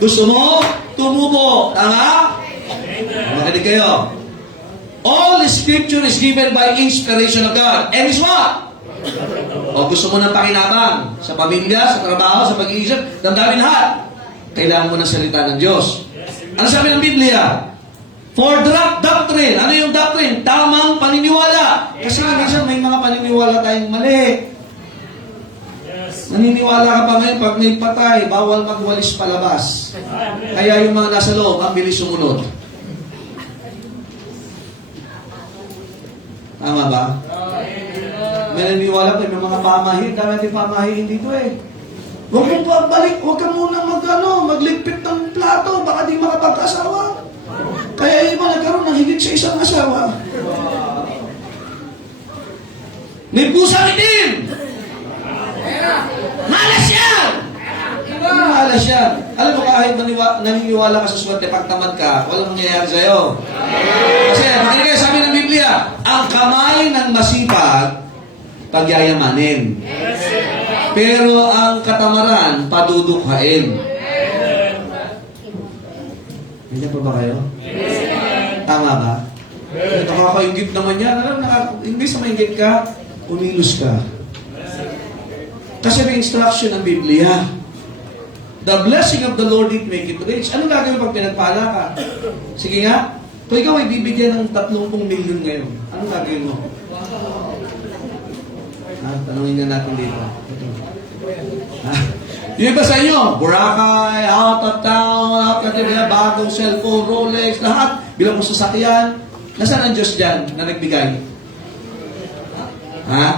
Gusto mo? Tumubo. Tama? Makinig kayo. All Scripture is given by inspiration of God. And is what? O gusto mo ng pakinabang sa pamilya, sa trabaho, sa pag-iisip, damdamin lahat. Kailangan mo ng salita ng Diyos. Ano sabi ng Biblia? For doctrine. Ano yung doctrine? Tamang paniniwala. Kasi minsan may mga paniniwala tayong mali. Naniniwala ka pa ngayon, pag may patay, bawal magwalis palabas. Kaya yung mga nasa loob, ang bilis sumunod. Tama ba? May naniniwala pa, may mga pamahiin. Dami natin pamahiin dito eh. Huwag mong pagbalik, huwag ka muna magligpit ng plato, baka di makapag-asawa. Kaya iba nagkaroon ng higit sa isang asawa. May pusang itim! Malas yan! Malas yan. Alam mo, kahit naniniwala ka sa swerte, pag tamad ka, walang mangyayari sa'yo. Kasi, makinig kayo, sabi ng Biblia, ang kamay ng masipag, pagyayamanin. Pero ang katamaran, padudukhain. Hindi pa ba kayo? Tama ba? Nakakaingit naman yan. Alam, hindi sa maingit ka, umilos ka. Kasi may instruction ng Biblia. The blessing of the Lord it make it rich. Anong gagawin pag pinagpala ka? Sige nga, kung ikaw ay bibigyan ng 30 milyon ngayon, anong gagawin mo? Tanungin nga natin dito. Yung iba sa inyo, Boracay, out of town, out of town, bagong cellphone, Rolex, lahat, bilang mo sasakyan. Nasaan ang Diyos dyan na nagbigay? Ha?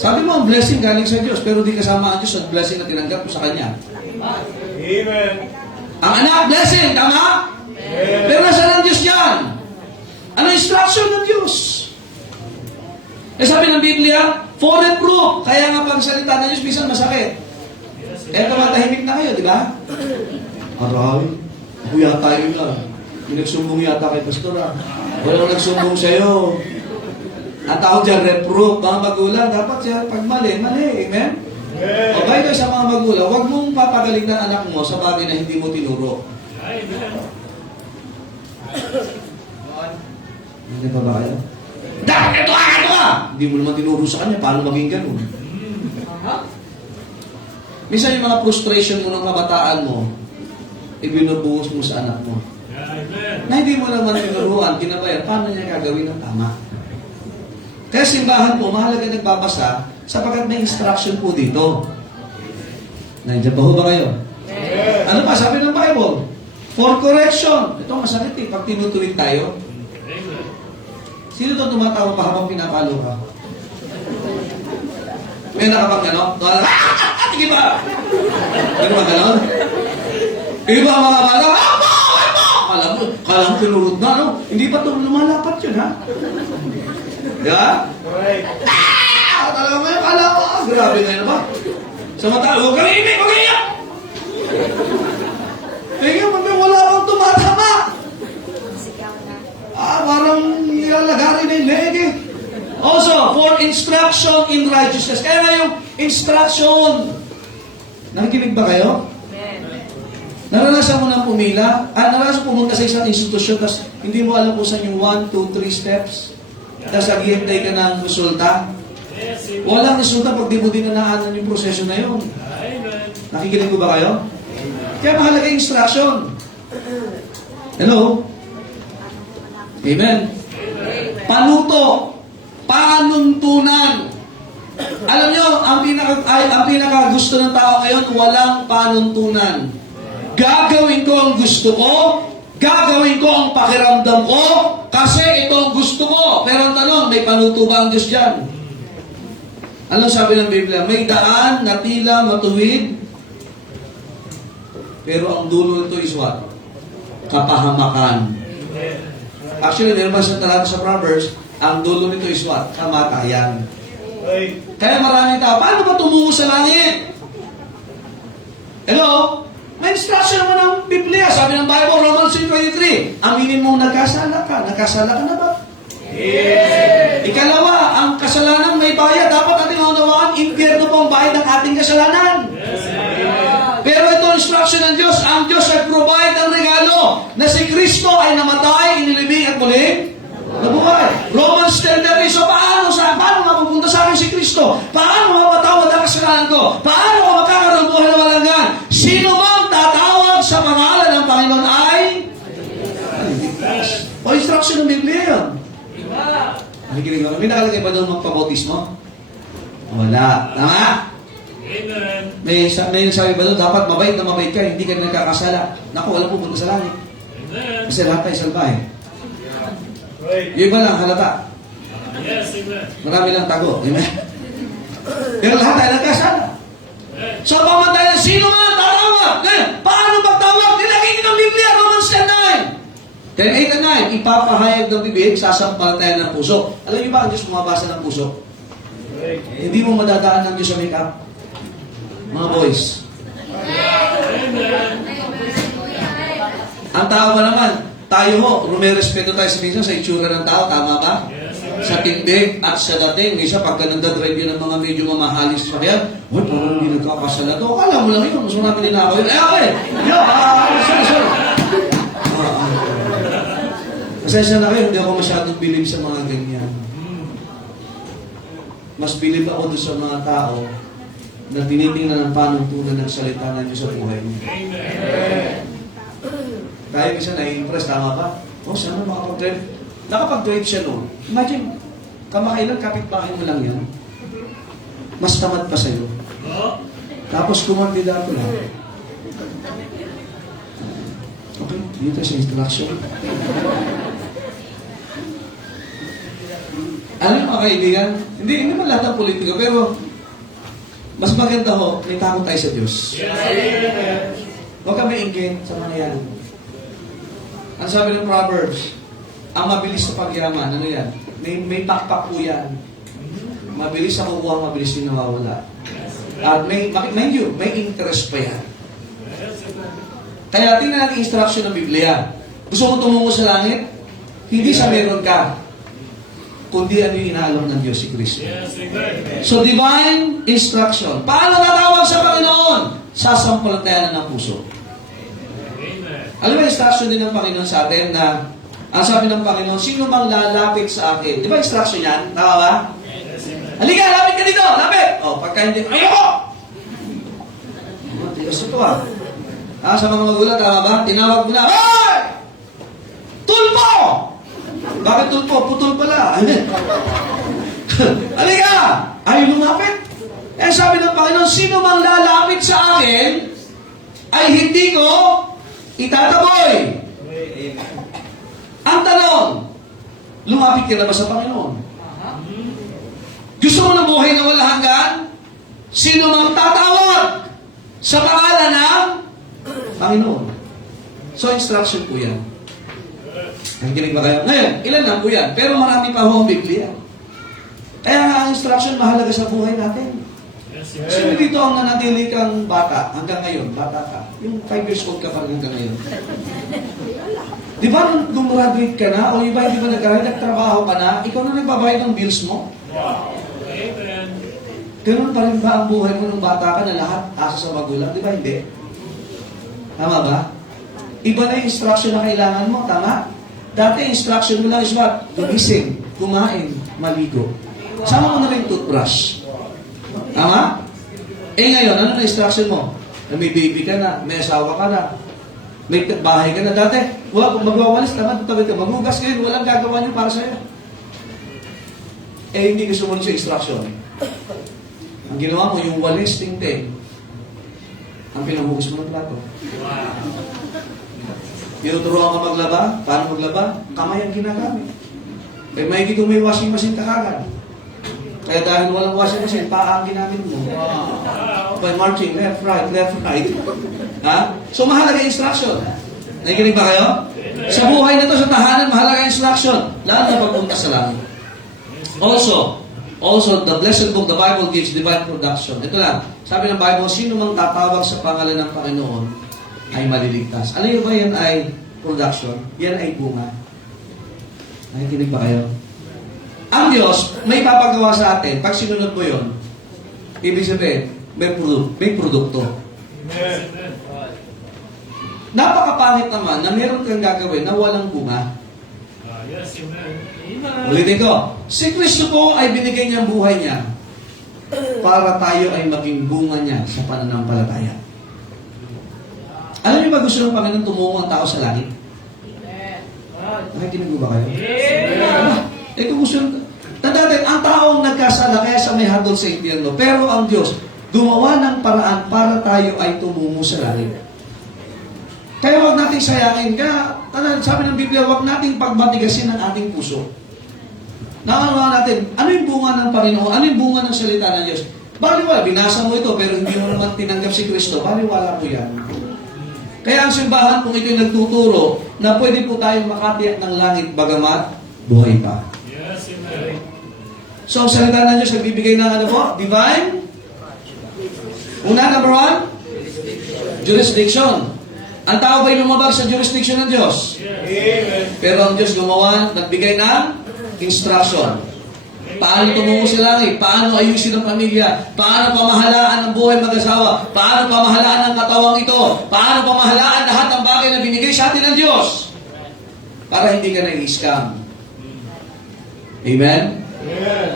Sabi mo, ang blessing galing sa Diyos, pero di kasama ang Diyos at blessing na tinanggap mo sa Kanya. Amen. Ang anak, blessing, tama? Pero nasaan ang Diyos dyan? Ano instruction ng Diyos? Eh sabi ng Biblia, for reproof. Kaya nga pag salita ng Diyos, minsan masakit. Eto matahimik na kayo, di ba? Aray, ako yata yun lang. May nagsumbong yata kay Pastora. Walang nagsumbong sa'yo. Ang tawag dyan, reproof. Mga magulang, dapat siya, pag mali, mali. Amen? O by the way, sa mga magulang, huwag mong papagaling ng anak mo sa bagay na hindi mo tinuro. Hindi pa ba kayo? Dapat ito ka! Hindi mo naman tinuro sa kanya, paano maging ganun? Minsan yung mga frustration mo ng kabataan mo, ibinubuhos mo sa anak mo. Na hindi mo naman tinuruan, kinabayan, paano niya gagawin ng tama? Kaya simbahan po, mahalaga nagbabasa sapagkat may instruction po dito. Nandiyan pa ho ba kayo? Ano pa, sabi ng Bible? For correction. Ito masakit eh, pag tinutuwid tayo. Sino ito tumatawa pa habang pinapalo ka? May nakapag ano? Sige ba? Ano ba ganon? Iba ang mga bala, kala mo tinurot na, no? Hindi pa ito lumalapat yun, ha? Di ba? Right. Talaga mo yung kala mo, grabe na yun ba? Sa mata, huwag kang imig, huwag iyak! Tingnan mo, wala kang tumatama! Parang nilalagari na yung leg eh. Also, for instruction in righteousness. Kaya nga yung instruction. Nakikinig ba kayo? Naranasan mo na pumila? Naranasan pumunta sa isang institusyon tapos hindi mo alam kung saan yung 1, 2, 3 steps? Tapos naghihintay ka ng resulta? Walang resulta pag di mo dinanaanan yung proseso na yun. Nakikinig ko ba kayo? Kaya mahalaga yung instruction. Hello? Amen. Panuto. Panuntunan. Alam nyo, ang pinaka gusto ng tao ngayon, walang panuntunan. Gagawin ko ang gusto ko, Gagawin ko ang pakiramdam ko kasi ito ang gusto ko. Pero ang tanong, may panuto ba ang Diyos dyan? Ano sabi ng Biblia? May daan na tila matuwid, pero ang dulo nito is what? Kapahamakan. Actually, meron sa talata sa Proverbs, ang dulo nito is what? Kamatayan. Ay. Kaya maraming tao, paano ba tumungo sa langit? Hello? May instruction naman ng Biblia. Sabi ng Bible, Romans 3:23, aminin mo nagkasala ka. Nagkasala ka na ba? Yes. Ikalawa, ang kasalanan may bayad. Dapat ating unawaan, impyerno po ang bayad ng ating kasalanan. Pero ito ang instruction ng Diyos. Ang Diyos ay provide ng regalo na si Kristo ay namatay, inilibing at muling nabuhay. Romans 10:3. So paano mapupunta sa akin si Kristo? Paano mapatawad ang kasalanan ko? Paano ko magkakaroon buhay na walang hanggan? Sino mang tatawag sa pangalan ng Panginoon ay ligtas. O instruction ng Biblia yun. Nakikinig ako. May nakalagay ba doon magpabautismo? Wala. Tama? Amen. May sabi ba doon, dapat mabait na mabait ka, hindi ka na nagkakasala. Naku, wala pupunta sa langit. Amen. Kasi lahat tayo salbahe. Right. Yung iba lang, halata. Yes, amen. Marami lang tago. Amen? Pero lahat tayo nagkasala. Sa pamantayan, sino man tatawag? Paano magtawag? Nilagay ng Biblia, Romans 10:9. 10:8 and 9, ipapahayag ng bibig, sasampalatayan ng puso. Alam niyo ba ang Diyos bumabasa ng puso? Right. Hindi mo madadaan ng Diyos sa make-up. Mga boys. Amen. Ang tao ba naman? Tayo ho, rumerespeto tayo sa minsan sa itsura ng tao, tama ba? Yes, amen. Sa tindig at sa dating. Isa, pagka nagdadrive yun ng mga medyo mamahalis sa kaya, uy, parang hindi nagkakasala to. Akala mo lang yun, mas marami din ako yun. Sorry. Pasensya na kayo, hindi ako masyadong believe sa mga ganyan. Mas believe ako doon sa mga tao na tinitingnan ng panuntunan ng salita ng Diyos sa buhay niya. Amen. Tayo minsan na-impress, tama ba? Oh, sana makapag-drive. Nakapag-drive siya noon. Imagine, kamakailan kapitbahay mo lang yan. Mas tamad pa sa'yo. Oh. Tapos kumandidato lang. Okay, dito sa instruction. Alam mo mga kaibigan, hindi naman lahat ng politiko, pero mas maganda ho, may takot tayo sa Diyos. Yes, amen. Huwag ka maingit sa mga yan. Ang sabi ng Proverbs, ang mabilis sa pagyaman, ano yan? May pakpak po yan. Mabilis sa kukuha, mabilis din nawawala. At mind you, may interest pa yan. Yes, amen. Kaya tingnan natin instruction ng Biblia. Gusto mo tumungo sa langit? Hindi sa meron ka, kundi ano yung inaalok ng Diyos si Kristo. Yes, amen. So, divine instruction. Paano natawag sa Panginoon? Sasampalatayan ng puso. Amen. Alam mo, instruction din ng Panginoon sa atin na ang sabi ng Panginoon, sino mang lalapit sa akin? Di ba instruction yan? Tama ba? Yes, amen. Halika, lapit ka dito! Lapit! O, pagka hindi, ayoko! Tigas ito ah. Sa mga magulang, tama ba? Tinawag mo na, Hoy! Tulpo! Bakit tulpo? Putol pala. Halika! Ayaw lumapit. Eh sabi ng Panginoon, sino mang lalapit sa akin, ay hindi ko itataboy. Ang tanong, lumapit ka na ba sa Panginoon? Gusto mo ng buhay na wala hanggan? Sino mang tatawag sa pangalan ng Panginoon? So, instruction po yan. Nakikinig ba kayo? Ngayon, ilan lang po yan. Pero marami pa ho ang Biblia. Kaya nga, ang instruction mahalaga sa buhay natin. Yes, Sino amen. dito ang nanatili kang bata hanggang ngayon? Bata ka. Yung 5 years old ka pa rin hanggang ngayon. Di ba nung gumraduate ka na, o iba hindi ba nagtrabaho ka na, ikaw na nagbabayad ng bills mo? Amen. Ganun pa rin ba ang buhay mo nung bata ka na lahat asa sa magulang? Di ba hindi? Tama ba? Iba na yung instruction na kailangan mo, tama? Dati instruction mo lang is what? Gumising, kumain, maligo. Sama mo na rin toothbrush. Tama? Eh ngayon, ano na instruction mo? Na may baby ka na, may asawa ka na, may bahay ka na. Dati, kung magwawalis, tama, tutawid ka. Maghugas ngayon, walang gagawa niyo para sa'yo. Eh, hindi ka sumunod sa instruction. Ang ginawa mo, yung walis, tingting. Ang pinanghugas mo ng plato. Tinuturuan ka maglaba? Paano maglaba? Kamay ang ginagamit. Eh, may kung may washing machine ka kagad. Kaya dahil walang washing machine, paa ang ginamit mo. By marching, left, right, left, right. Ha? So, mahalaga yung instruction. Nakikinig ba kayo? Sa buhay na to, sa tahanan, mahalaga yung instruction. Lalo na pagpunta sa langit. Also, the blessed book, the Bible gives divine production. Ito lang, sabi ng Bible, sino mang tatawag sa pangalan ng Panginoon ay maliligtas. Ano yun ba yan ay production? Yan ay bunga. Nakikinig ba kayo? Ang Diyos, may papagawa sa atin. Pag sinunod mo yun, ibig sabihin, may produkto. Amen. Napakapangit naman na meron kang gagawin na walang bunga. Yes, amen. Amen. Ulitin ko, si Kristo po ay binigay niya ang buhay niya para tayo ay maging bunga niya sa pananampalataya. Alam niyo ba gusto ng Panginoon tumungo ang tao sa langit? Nakikinig mo ba kayo? Eh kung gusto tandaan, ang taong nagkasala kaya sa may hadol sa impyerno, pero ang Diyos gumawa ng paraan para tayo ay tumungo sa langit. Kaya huwag nating sayangin. Kaya, sabi ng Biblia, huwag nating pagmatigasin ang ating puso. Nakalawa natin, ano yung bunga ng Panginoon? Ano yung bunga ng salita ng Diyos? Baliwala, binasa mo ito, pero hindi mo naman tinanggap si Kristo. Baliwala mo yan. Kaya ang simbahan, kung ito'y nagtuturo, na pwede po tayong makatiyak ng langit, bagamat buhay pa. Yes, amen. So, ang salita ng Diyos, nagbibigay ng ano po? Divine? Una, number 1? Jurisdiction. Ang tao ba'y lumabag sa jurisdiction ng Diyos? Amen. Pero ang Diyos gumawa, nagbigay ng instruction. Paano tumungo sa langit? Paano ayusin ang pamilya? Paano pamahalaan ang buhay mag-asawa? Paano pamahalaan ang katawang ito? Paano pamahalaan lahat ng bagay na binigay sa atin ng Diyos? Para hindi ka nai-scam. Amen? Amen.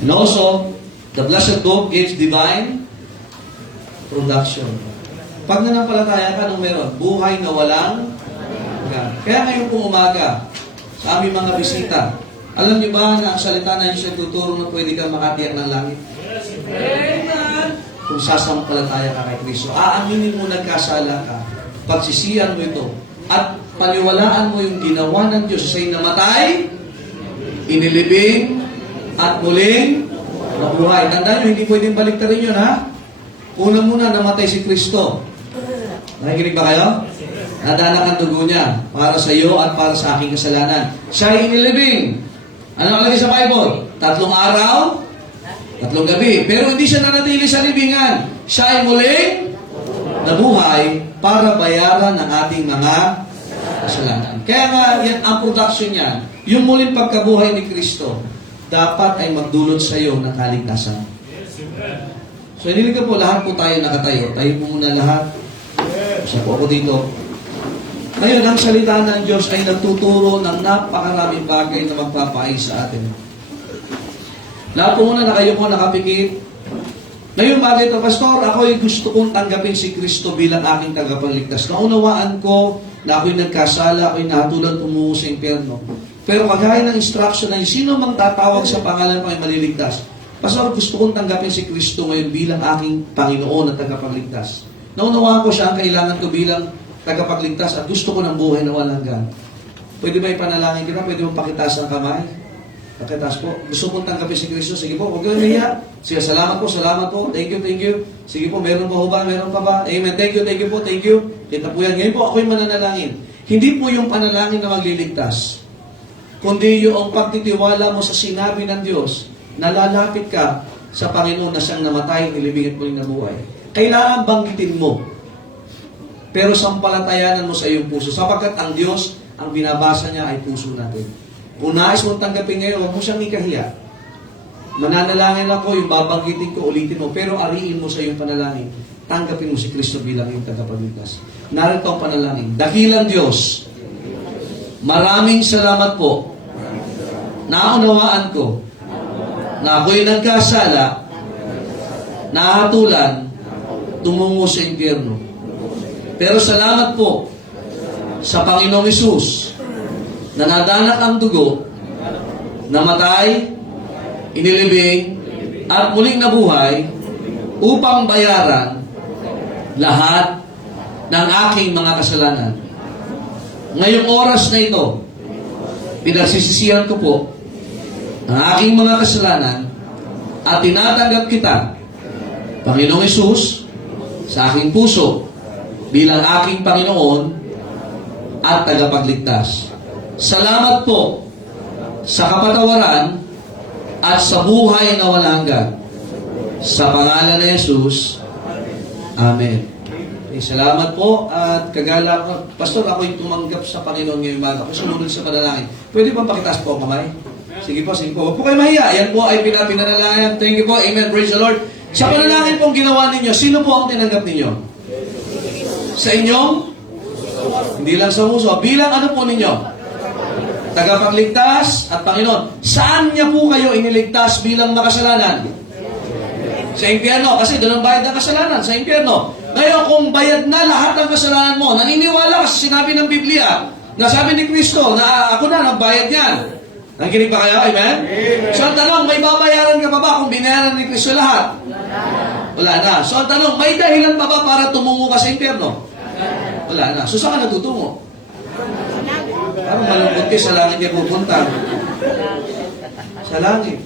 And also, the blessed book gives divine production. Pag nanampalataya ka nung meron, buhay na walang hanggan. Kaya ngayon pong umaga, sa aming mga bisita, alam niyo ba na ang salita na Diyos ay tuturo na pwede kang makatiyak ng langit? Yes, amen. Kung sasampalataya ka kay Kristo, aaminin mo nagkasala ka, pagsisiyan mo ito, at paniwalaan mo yung ginawa ng Diyos sa'yo namatay, inilibing, at muling nabuhay. Tandaan nyo, hindi pwedeng baliktarin yun, ha? Una muna, namatay si Kristo. Nakikinig ba kayo? Nadanak ang dugo niya para sa iyo at para sa aking kasalanan. Siya ay inilibing. Ano nakalagay sa Bible? 3 araw, 3 gabi. Pero hindi siya nanatili sa libingan. Siya ay muling nabuhay para bayaran ang ating mga kasalanan. Kaya nga, yan ang production niya. Yung muling pagkabuhay ni Kristo, dapat ay magdulot sa iyo ng kaligtasan. Yes, amen. So, hinilig ko po, lahat po tayo nakatayo. Tayo po muna lahat. Isa po ako dito. Ngayon, ang salita ng Diyos ay nagtuturo ng napakaraming bagay na magpapaayos sa atin. Lahat po muna nakayuko, nakapikit. Ngayon, bagay ito, Pastor, ako ay gusto kong tanggapin si Kristo bilang aking tagapagligtas. Naunawaan ko na ako'y nagkasala, ako'y nahatulan tumungo sa impyerno. Pero kagaya ng instruction na yun, sino mang tatawag sa pangalan ko ay maliligtas. Pastor, gusto kong tanggapin si Kristo ngayon bilang aking Panginoon at tagapagligtas. Naunawaan ko siya ang kailangan ko bilang tagapagligtas at gusto ko ng buhay na walang hanggan. Pwede ba ipanalangin kita? Pwede mo pakitaas ang kamay? Pakitaas po. Gusto kong tanggapin si Kristo? Sige po, huwag kang umiyak. Sige, salamat po, salamat po. Thank you, thank you. Sige po, meron pa ho ba? Meron pa ba? Amen. Thank you po, thank you. Kita po yan. Ngayon po, ako'y mananalangin. Hindi po yung panalangin na magliligtas, kundi yung pagtitiwala mo sa sinabi ng Diyos, nalalapit ka sa Panginoon na siyang namatay, nilibing at muling nabuhay. Kailangan banggitin mo. Pero sampalatayanan mo sa iyong puso. Sapagkat ang Diyos, ang binabasa niya ay puso natin. Kung nais mong tanggapin ngayon, huwag mo siyang ikahiya. Mananalangin ako, yung babanggitin ko, ulitin mo. Pero ariin mo sa iyong panalangin. Tanggapin mo si Kristo bilang iyong tagapagligtas. Narito ang panalangin. Dakilang Diyos, maraming salamat po. Naunawaan ko na ako'y nagkasala, nahatulan, tumungo sa impyerno. Pero salamat po sa Panginoong Hesus na nadanak ang dugo, namatay, inilibing, at muling nabuhay upang bayaran lahat ng aking mga kasalanan. ngayong oras na ito, pinagsisisihan ko po ang aking mga kasalanan at tinatanggap kita, Panginoong Hesus, sa aking puso bilang aking Panginoon at tagapagligtas. Salamat po sa kapatawaran at sa buhay na walang hanggan. Sa pangalan ni Jesus, Amen. Okay, salamat po at kagala ko. Pastor, ako'y tumanggap sa Panginoon ngayong umaga. Ako sumunod sa panalangin. Pwede ba pakitaas po ang kamay? Sige po, sige po. Huwag po kayo mahiya. Yan po ay pinanalangin. Thank you po. Amen. Praise the Lord. Sa panalangin pong ginawa ninyo, sino po ang tinanggap ninyo? Sa inyong? Hindi lang sa puso. Bilang ano po ninyo? Tagapagligtas at Panginoon. Saan niya po kayo iniligtas bilang makasalanan? Sa impyerno. Kasi doon ang bayad ng kasalanan. Sa impyerno. Ngayon, kung bayad na lahat ng kasalanan mo, naniniwala ka sa sinabi ng Biblia, na sabi ni Kristo, na ako na, nagbayad yan. Nakikinig ba kayo? Amen? So, ang tanong, may babayaran ka pa ba kung binayaran ni Kristo lahat? Wala na. So, ang tanong, may dahilan pa ba para tumungo ka sa impyerno? Wala na. So, saan ka natutungo? Parang malungkot kayo, sa langit niya pupunta. Sa langit.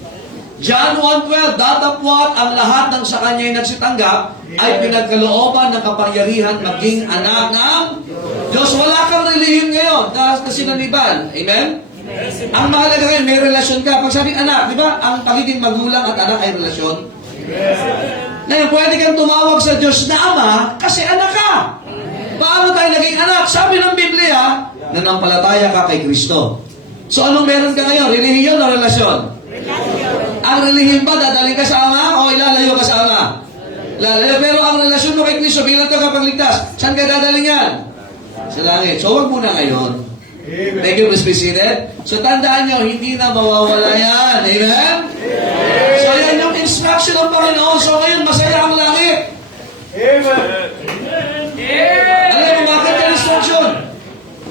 John 1:12, datapwat ang lahat ng sa kanya'y nagsitanggap ay pinagkalooban ng kapangyarihan maging anak ng Diyos. Wala kang relihim ngayon na sinaniban. Amen? Ang mahalaga ngayon, may relasyon ka. Pag sabing anak, di ba? Ang pagiging magulang at anak ay relasyon. Ngayon, pwede kang tumawag sa Diyos na Ama kasi anak ka. Paano tayo naging anak? Sabi ng Biblia, nanampalataya ka kay Kristo. So, anong meron ka ngayon? Relihiyon o relasyon? Ang relihim ba, dadaling ka sa Ama o ilalayo ka sa Ama? Lalayo. Pero ang relasyon mo kay Kristo bilang tagapagligtas, saan ka dadaling yan? Sa langit. So, wag muna ngayon. Thank you, Mr. President. So, tandaan nyo, hindi na mawawala yan. Amen? So, yan yung instruction ng Panginoon. So, ngayon, masaya ang langit. Alam mo, bakit yung instruction?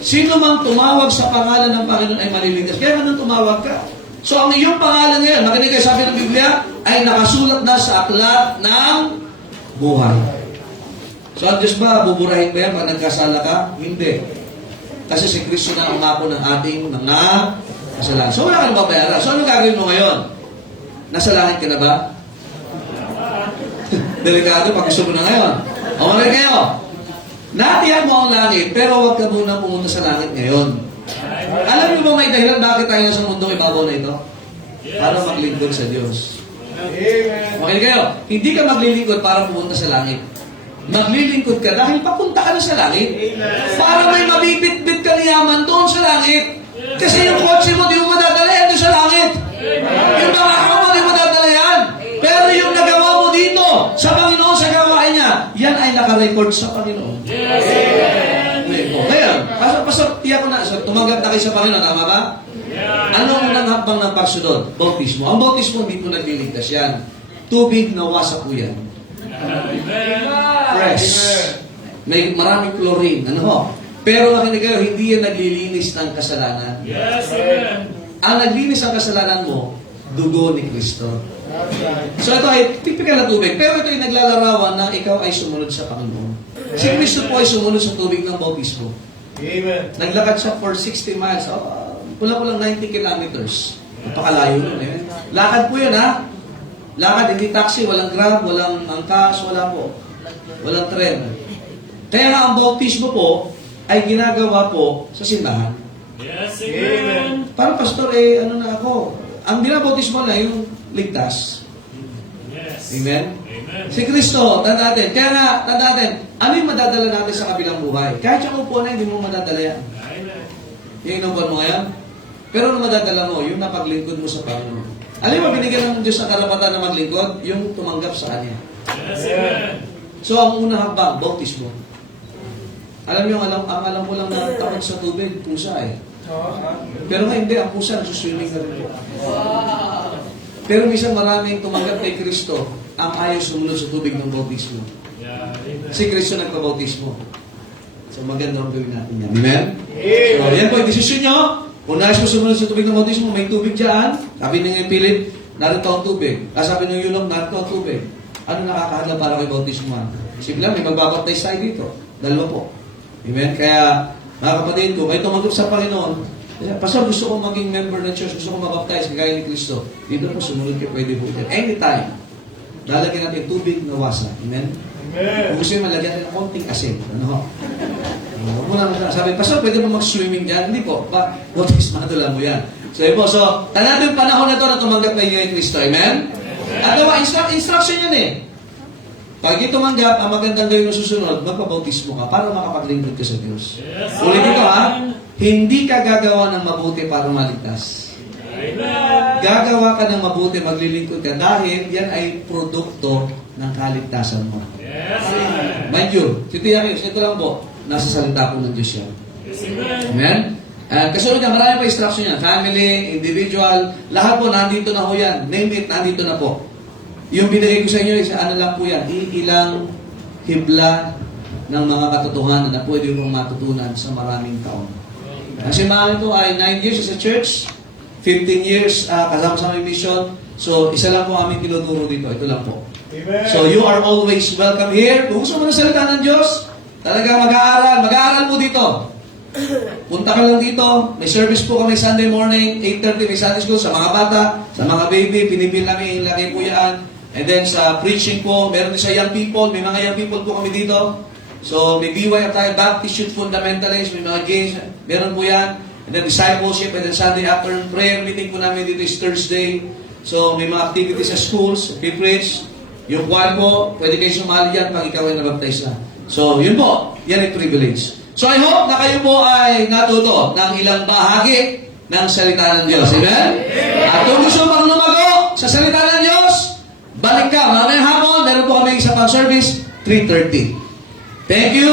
Sino mang tumawag sa pangalan ng Panginoon ay maliligtas. Kaya nang tumawag ka. So, ang iyong pangalan ngayon, makinig kayo sabi ng Biblia, ay nakasulat na sa aklat ng buhay. So, ang Diyos ba, buburahin ba yan pag nagkasala ka? Hindi. Kasi si Kristo na umako ng ating mga kasalanan. So, wala ka na babayaran. So, ano gagawin mo ngayon? Nasa langit ka na ba? Delikado, pag gusto mo na ngayon. O, maraming kayo. Natiyak mo ang langit, pero huwag ka muna pumunta sa langit ngayon. Alam niyo ba may dahilan bakit tayo nasa mundong ibabaw na ito? Para maglingkod sa Diyos. Okay kayo? Hindi ka maglilingkod para pumunta sa langit. Maglilingkod ka dahil papunta ka na sa langit. Para may mabibit-bit ka niyaman doon sa langit. Kasi yung kotse mo, di mo madadala yan doon sa langit. Yung mga mo, di mo madadala yan. Pero yung nagawa mo dito, sa Panginoon, sa gawain niya, yan ay nakarecord sa Panginoon. Ngayon, pastor, tiyak ko na, so, tumanggap na kayo sa Panginoon, tama ba? Ano ang unang hakbang ng pagsunod? Bautismo. Ang bautismo, hindi po nagliligtas yan. Tubig na wasak po yan. Fresh. May maraming chlorine. Ano ho? Pero makinig kayo, hindi yan naglilinis ng kasalanan. Yes, amen. Ang naglinis ng kasalanan mo, dugo ni Kristo. So ito ay typical na tubig. Pero ito ay naglalarawan na ikaw ay sumunod sa Panginoon. Si Kristo po ay sumunod sa tubig ng bautismo. Amen. Naglakad siya for 60 miles. Kulang-kulang 90 kilometers. Napakalayo nun. Eh. Lakad po yun, ha? Lakad, hindi taxi, walang grab, walang angkas, wala po. Walang tren. Kaya nga ang bautismo po ay ginagawa po sa simbahan. Yes, amen. Parang pastor, ano na ako? Ang binabautismo na yung ligtas. Yes. Amen? Amen. Si Kristo, tanda natin. Kaya nga, tanda natin, ano yung madadala natin sa kabilang buhay? Kahit yung upo na, hindi mo madadala yan. Amen. Yung inupan mo ngayon. Pero ano madadala mo? Yung napaglingkod mo sa Panginoon. Alam mo, binigyan ng Diyos ang karapatan na maglingkod, yung tumanggap sa Kanya. Yes, amen. So, ang unang hakbang, bautismo. Alam mo, alam mo lang na takot sa tubig, pusa eh. Pero nga hindi, ang pusa, nagsuswimming na rin po. Pero minsan maraming tumanggap kay Kristo ang ayaw sumunod sa tubig ng bautismo. Yeah, amen. Si Kristo nagpabautismo. So maganda ang gawin natin yan. Amen? So yan po, yung desisyon nyo. Kung nais mo sumunod sa tubig ng bautismo, may tubig dyan. Sabi ng Philip, narito ang tubig. Sabi ng Yulong, narito ang tubig. Ano nakakahadla para kay bautismo? Simple lang, may magbabaptize tayo dito. Dalawa po. Amen? Kaya, Mga kapatid ko, kayo tumanggap sa Panginoon, Pastor, gusto ko maging member ng church, gusto ko mabaptize, kagaya ni Kristo. Dito po, sumunod kayo, pwede po dyan. Anytime, lalagyan natin tubig na wasa. Amen? Amen. Kung gusto nyo, malagyan natin ng konting asin. Ano ho? Huwag mo lang sabi, Pastor, pwede mo mag-swimming dyan? Hindi po. Bautismado lang mo yan. So, yun po. So, tanado yung panahon na to na tumanggap kayo kay Kristo. Amen? At gawa, instruction yan eh. Pag di tumanggap, ang magandang gawin mo susunod, magpabautismo ka para makapaglingkod ka sa Diyos. Yes, Ulit ito ha, Amen. hindi ka gagawa ng mabuti para maligtas. Amen. Gagawa ka ng mabuti, maglilingkod ka dahil yan ay produkto ng kaligtasan mo. Yes, Amen. Mind you, titiyakin, ito lang po, nasa salita po ng Diyos yan. Yes, Amen. Amen? Kasunod yan, marami pa instruction yan. Family, individual, lahat po, nandito na ho yan. Name it, nandito na po. Yung binigay ko sa inyo, ano lang po yan, ilang hibla ng mga katotohanan na pwede mong matutunan sa maraming taon. Kasi mga ito ay 9 years as a church, 15 years kasama sa may mission. So, isa lang po aming tinuturo dito. Ito lang po. Amen. So, you are always welcome here. Kung gusto mo ng salita ng Diyos, talaga mag-aaral mo dito. Punta ka lang dito. May service po kami Sunday morning, 8:30 may Sunday school sa mga bata, sa mga baby, pinipil namin, ilagay po yan. And then sa preaching po, meron din sa young people, may mga young people po kami dito. So, may BYF tayo, Baptist Youth Fundamentalists, may mga games, meron po yan. And then discipleship, and then Sunday afternoon prayer meeting po namin dito is Thursday. So, may mga activities sa schools, we preach. Yung choir po, pwede kayo sumali yan pag ikaw ay nabaptize na. So, yun po, yan ay privilege. So, I hope na kayo po ay natuto ng ilang bahagi ng salita ng Diyos. Amen? At kung gusto pang lumago sa salita ng Diyos, balik ka. Maraming hapon, meron po kami isa pang service, 3:30. Thank you.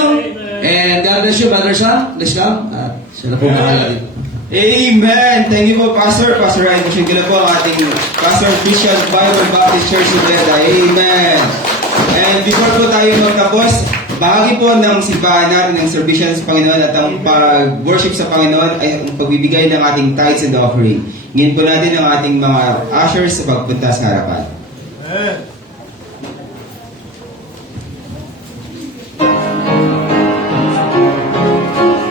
And God bless you, Brother Sam. Let's come. At sila po makala dito. Amen! Thank you po, Pastor. Pastor Ryan Kushigila po ang ating Pastor Christian Bible Baptist Church Uganda. Amen! And before po tayo magtapos, bahagi po ng simbahan natin ng servisyon sa Panginoon at ang pag-worship sa Panginoon ay ang pagbibigay ng ating tithes and offering. Ngayon po natin ang ating mga ushers sa pagpunta sa harapan. Amen.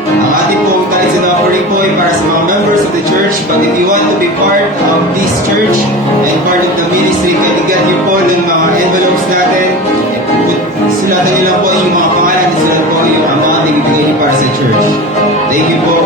Ang ating pong tithes and offering po ay para sa mga members of the church. But if you want to be part of this church and part of the ministry, kailangan niyo po ng mga envelopes natin. Sulatan niyo lang po yung mga pangalan at sulatan po yung amount na ibigay niyo para sa church. Thank you po.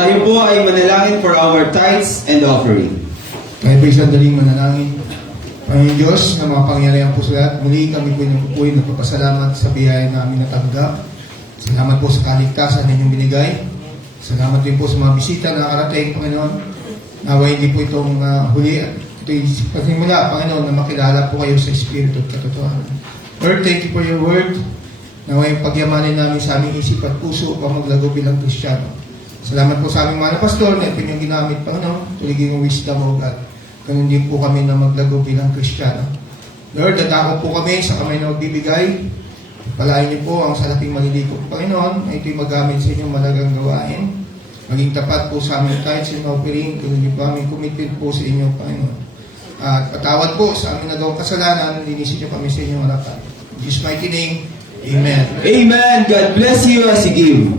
Tayo po ay manalangin for our tithes and offering. Tayo po sandaling manalangin. Panginoon Diyos, na mga pangyarihan po sa lahat, muli kami po yung nagpapasalamat sa biyaya namin natanggap. Salamat po sa kaligtasan na inyong binigay. Salamat din po sa mga bisita na nakarating, Panginoon. Nawa hindi po itong huli. Ito yung pagsimula, Panginoon, na makilala po kayo sa Espiritu at katotohanan. Lord, thank you for your word. Nawa yung pagyamanin namin sa aming isip at puso upang maglago bilang Kristiyano. Salamat po sa aming mga pastor na ito yung ginamit, Panginoon. Tuligin yung wisdom, O God. Ganun din po kami na maglago bilang Kristiyano. Lord, dadako po kami sa kamay na magbibigay. Palain niyo po ang salaping malilikot, Panginoon, na ito'y magamit sa inyong malagang gawain. maging tapat po sa amin kahit sa offering, ganoon niyo po amin committed po sa inyo, Panginoon. At patawad po sa aming nagawang kasalanan, linisin niyo kami sa inyong harapan. In Jesus' mighty name, Amen. Amen. God bless you as you give.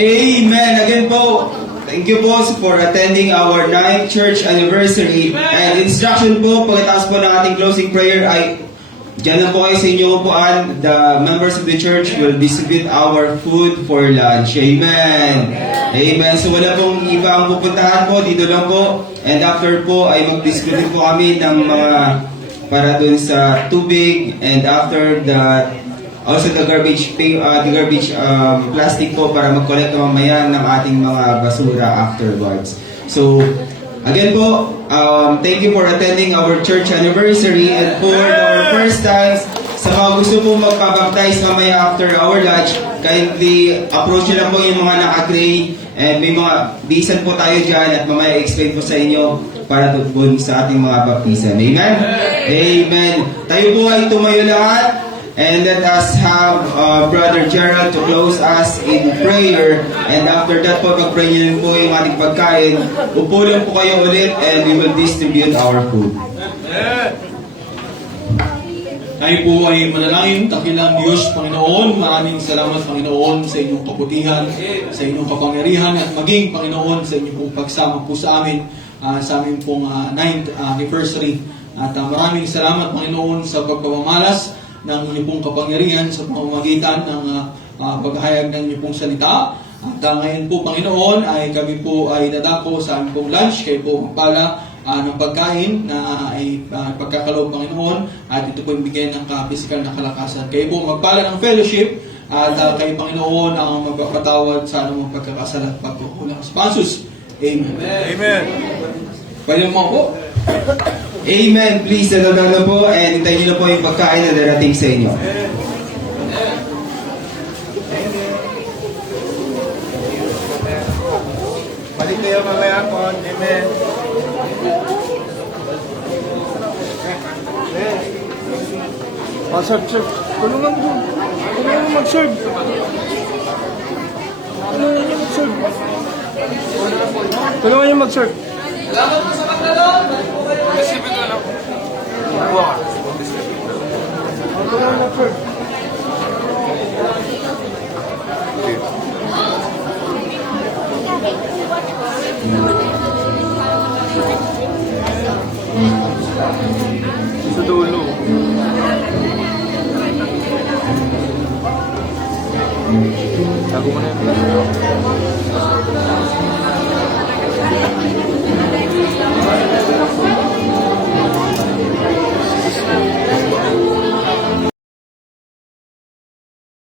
Amen. Again po, thank you po for attending our 9th church anniversary. And instruction po, pagkatapos po ng ating closing prayer ay dyan na po kayo sa inyong upuan. The members of the church will distribute our food for lunch. Amen. Amen. So wala pong iba ang pupuntahan po, dito lang po. And after po ay mag-distribute po kami ng mga para dun sa tubig. And after that, also the garbage plastic po para mag-collect mamaya ng ating mga basura afterwards. So, again po, thank you for attending our church anniversary, and for our first time, sa mga gusto po magpabaptize mamaya after our lunch, kindly approach nyo lang po yung mga naka-gray, and may mga bisan po tayo dyan at mamaya explain po sa inyo para doon sa ating mga baptisan. Amen? Amen. Tayo po ay tumayo lahat. And let us have Brother Gerald to close us in prayer. And after that po, pag-pray niyo po yung ating pagkain, upo lang po kayo ulit and we will distribute our food. Tayo po ay manalangin, dakilang Diyos, Panginoon. Maraming salamat, Panginoon, sa inyong kabutihan, sa inyong kapangyarihan, at maging, Panginoon, sa inyong pong pagsama po sa amin, sa aming pong 9th anniversary. At maraming salamat, Panginoon, sa pagpapamalas ng inyong pong kapangyarihan sa pamamagitan ng paghahayag ng inyong pong salita. At ngayon po, Panginoon, ay kami po ay dadako sa aming pong lunch. Kayo po magpala ng pagkain na ay pagkakaloob, Panginoon, at ito po yung bigyan ng pisikal na kalakasan. Kayo po magpala ng fellowship, at kayo, Panginoon, ang magpapatawad sa anumang pagkakasala at pagkukulang sa pansus. Amen. Amen. Pwede mo po. Amen. Please, na po and hintayin niyo na po yung pagkain na darating sa inyo. Balik kayo mamaya po. Amen. Serve. Tulungan mo. Tulungan mo mag-serve. Tulungan niyo mag-serve. Tulungan niyo mag-serve. Salamat po sa pagdalon. Tulungan mo mag-serve. Sa dulo. Tago mo na yan.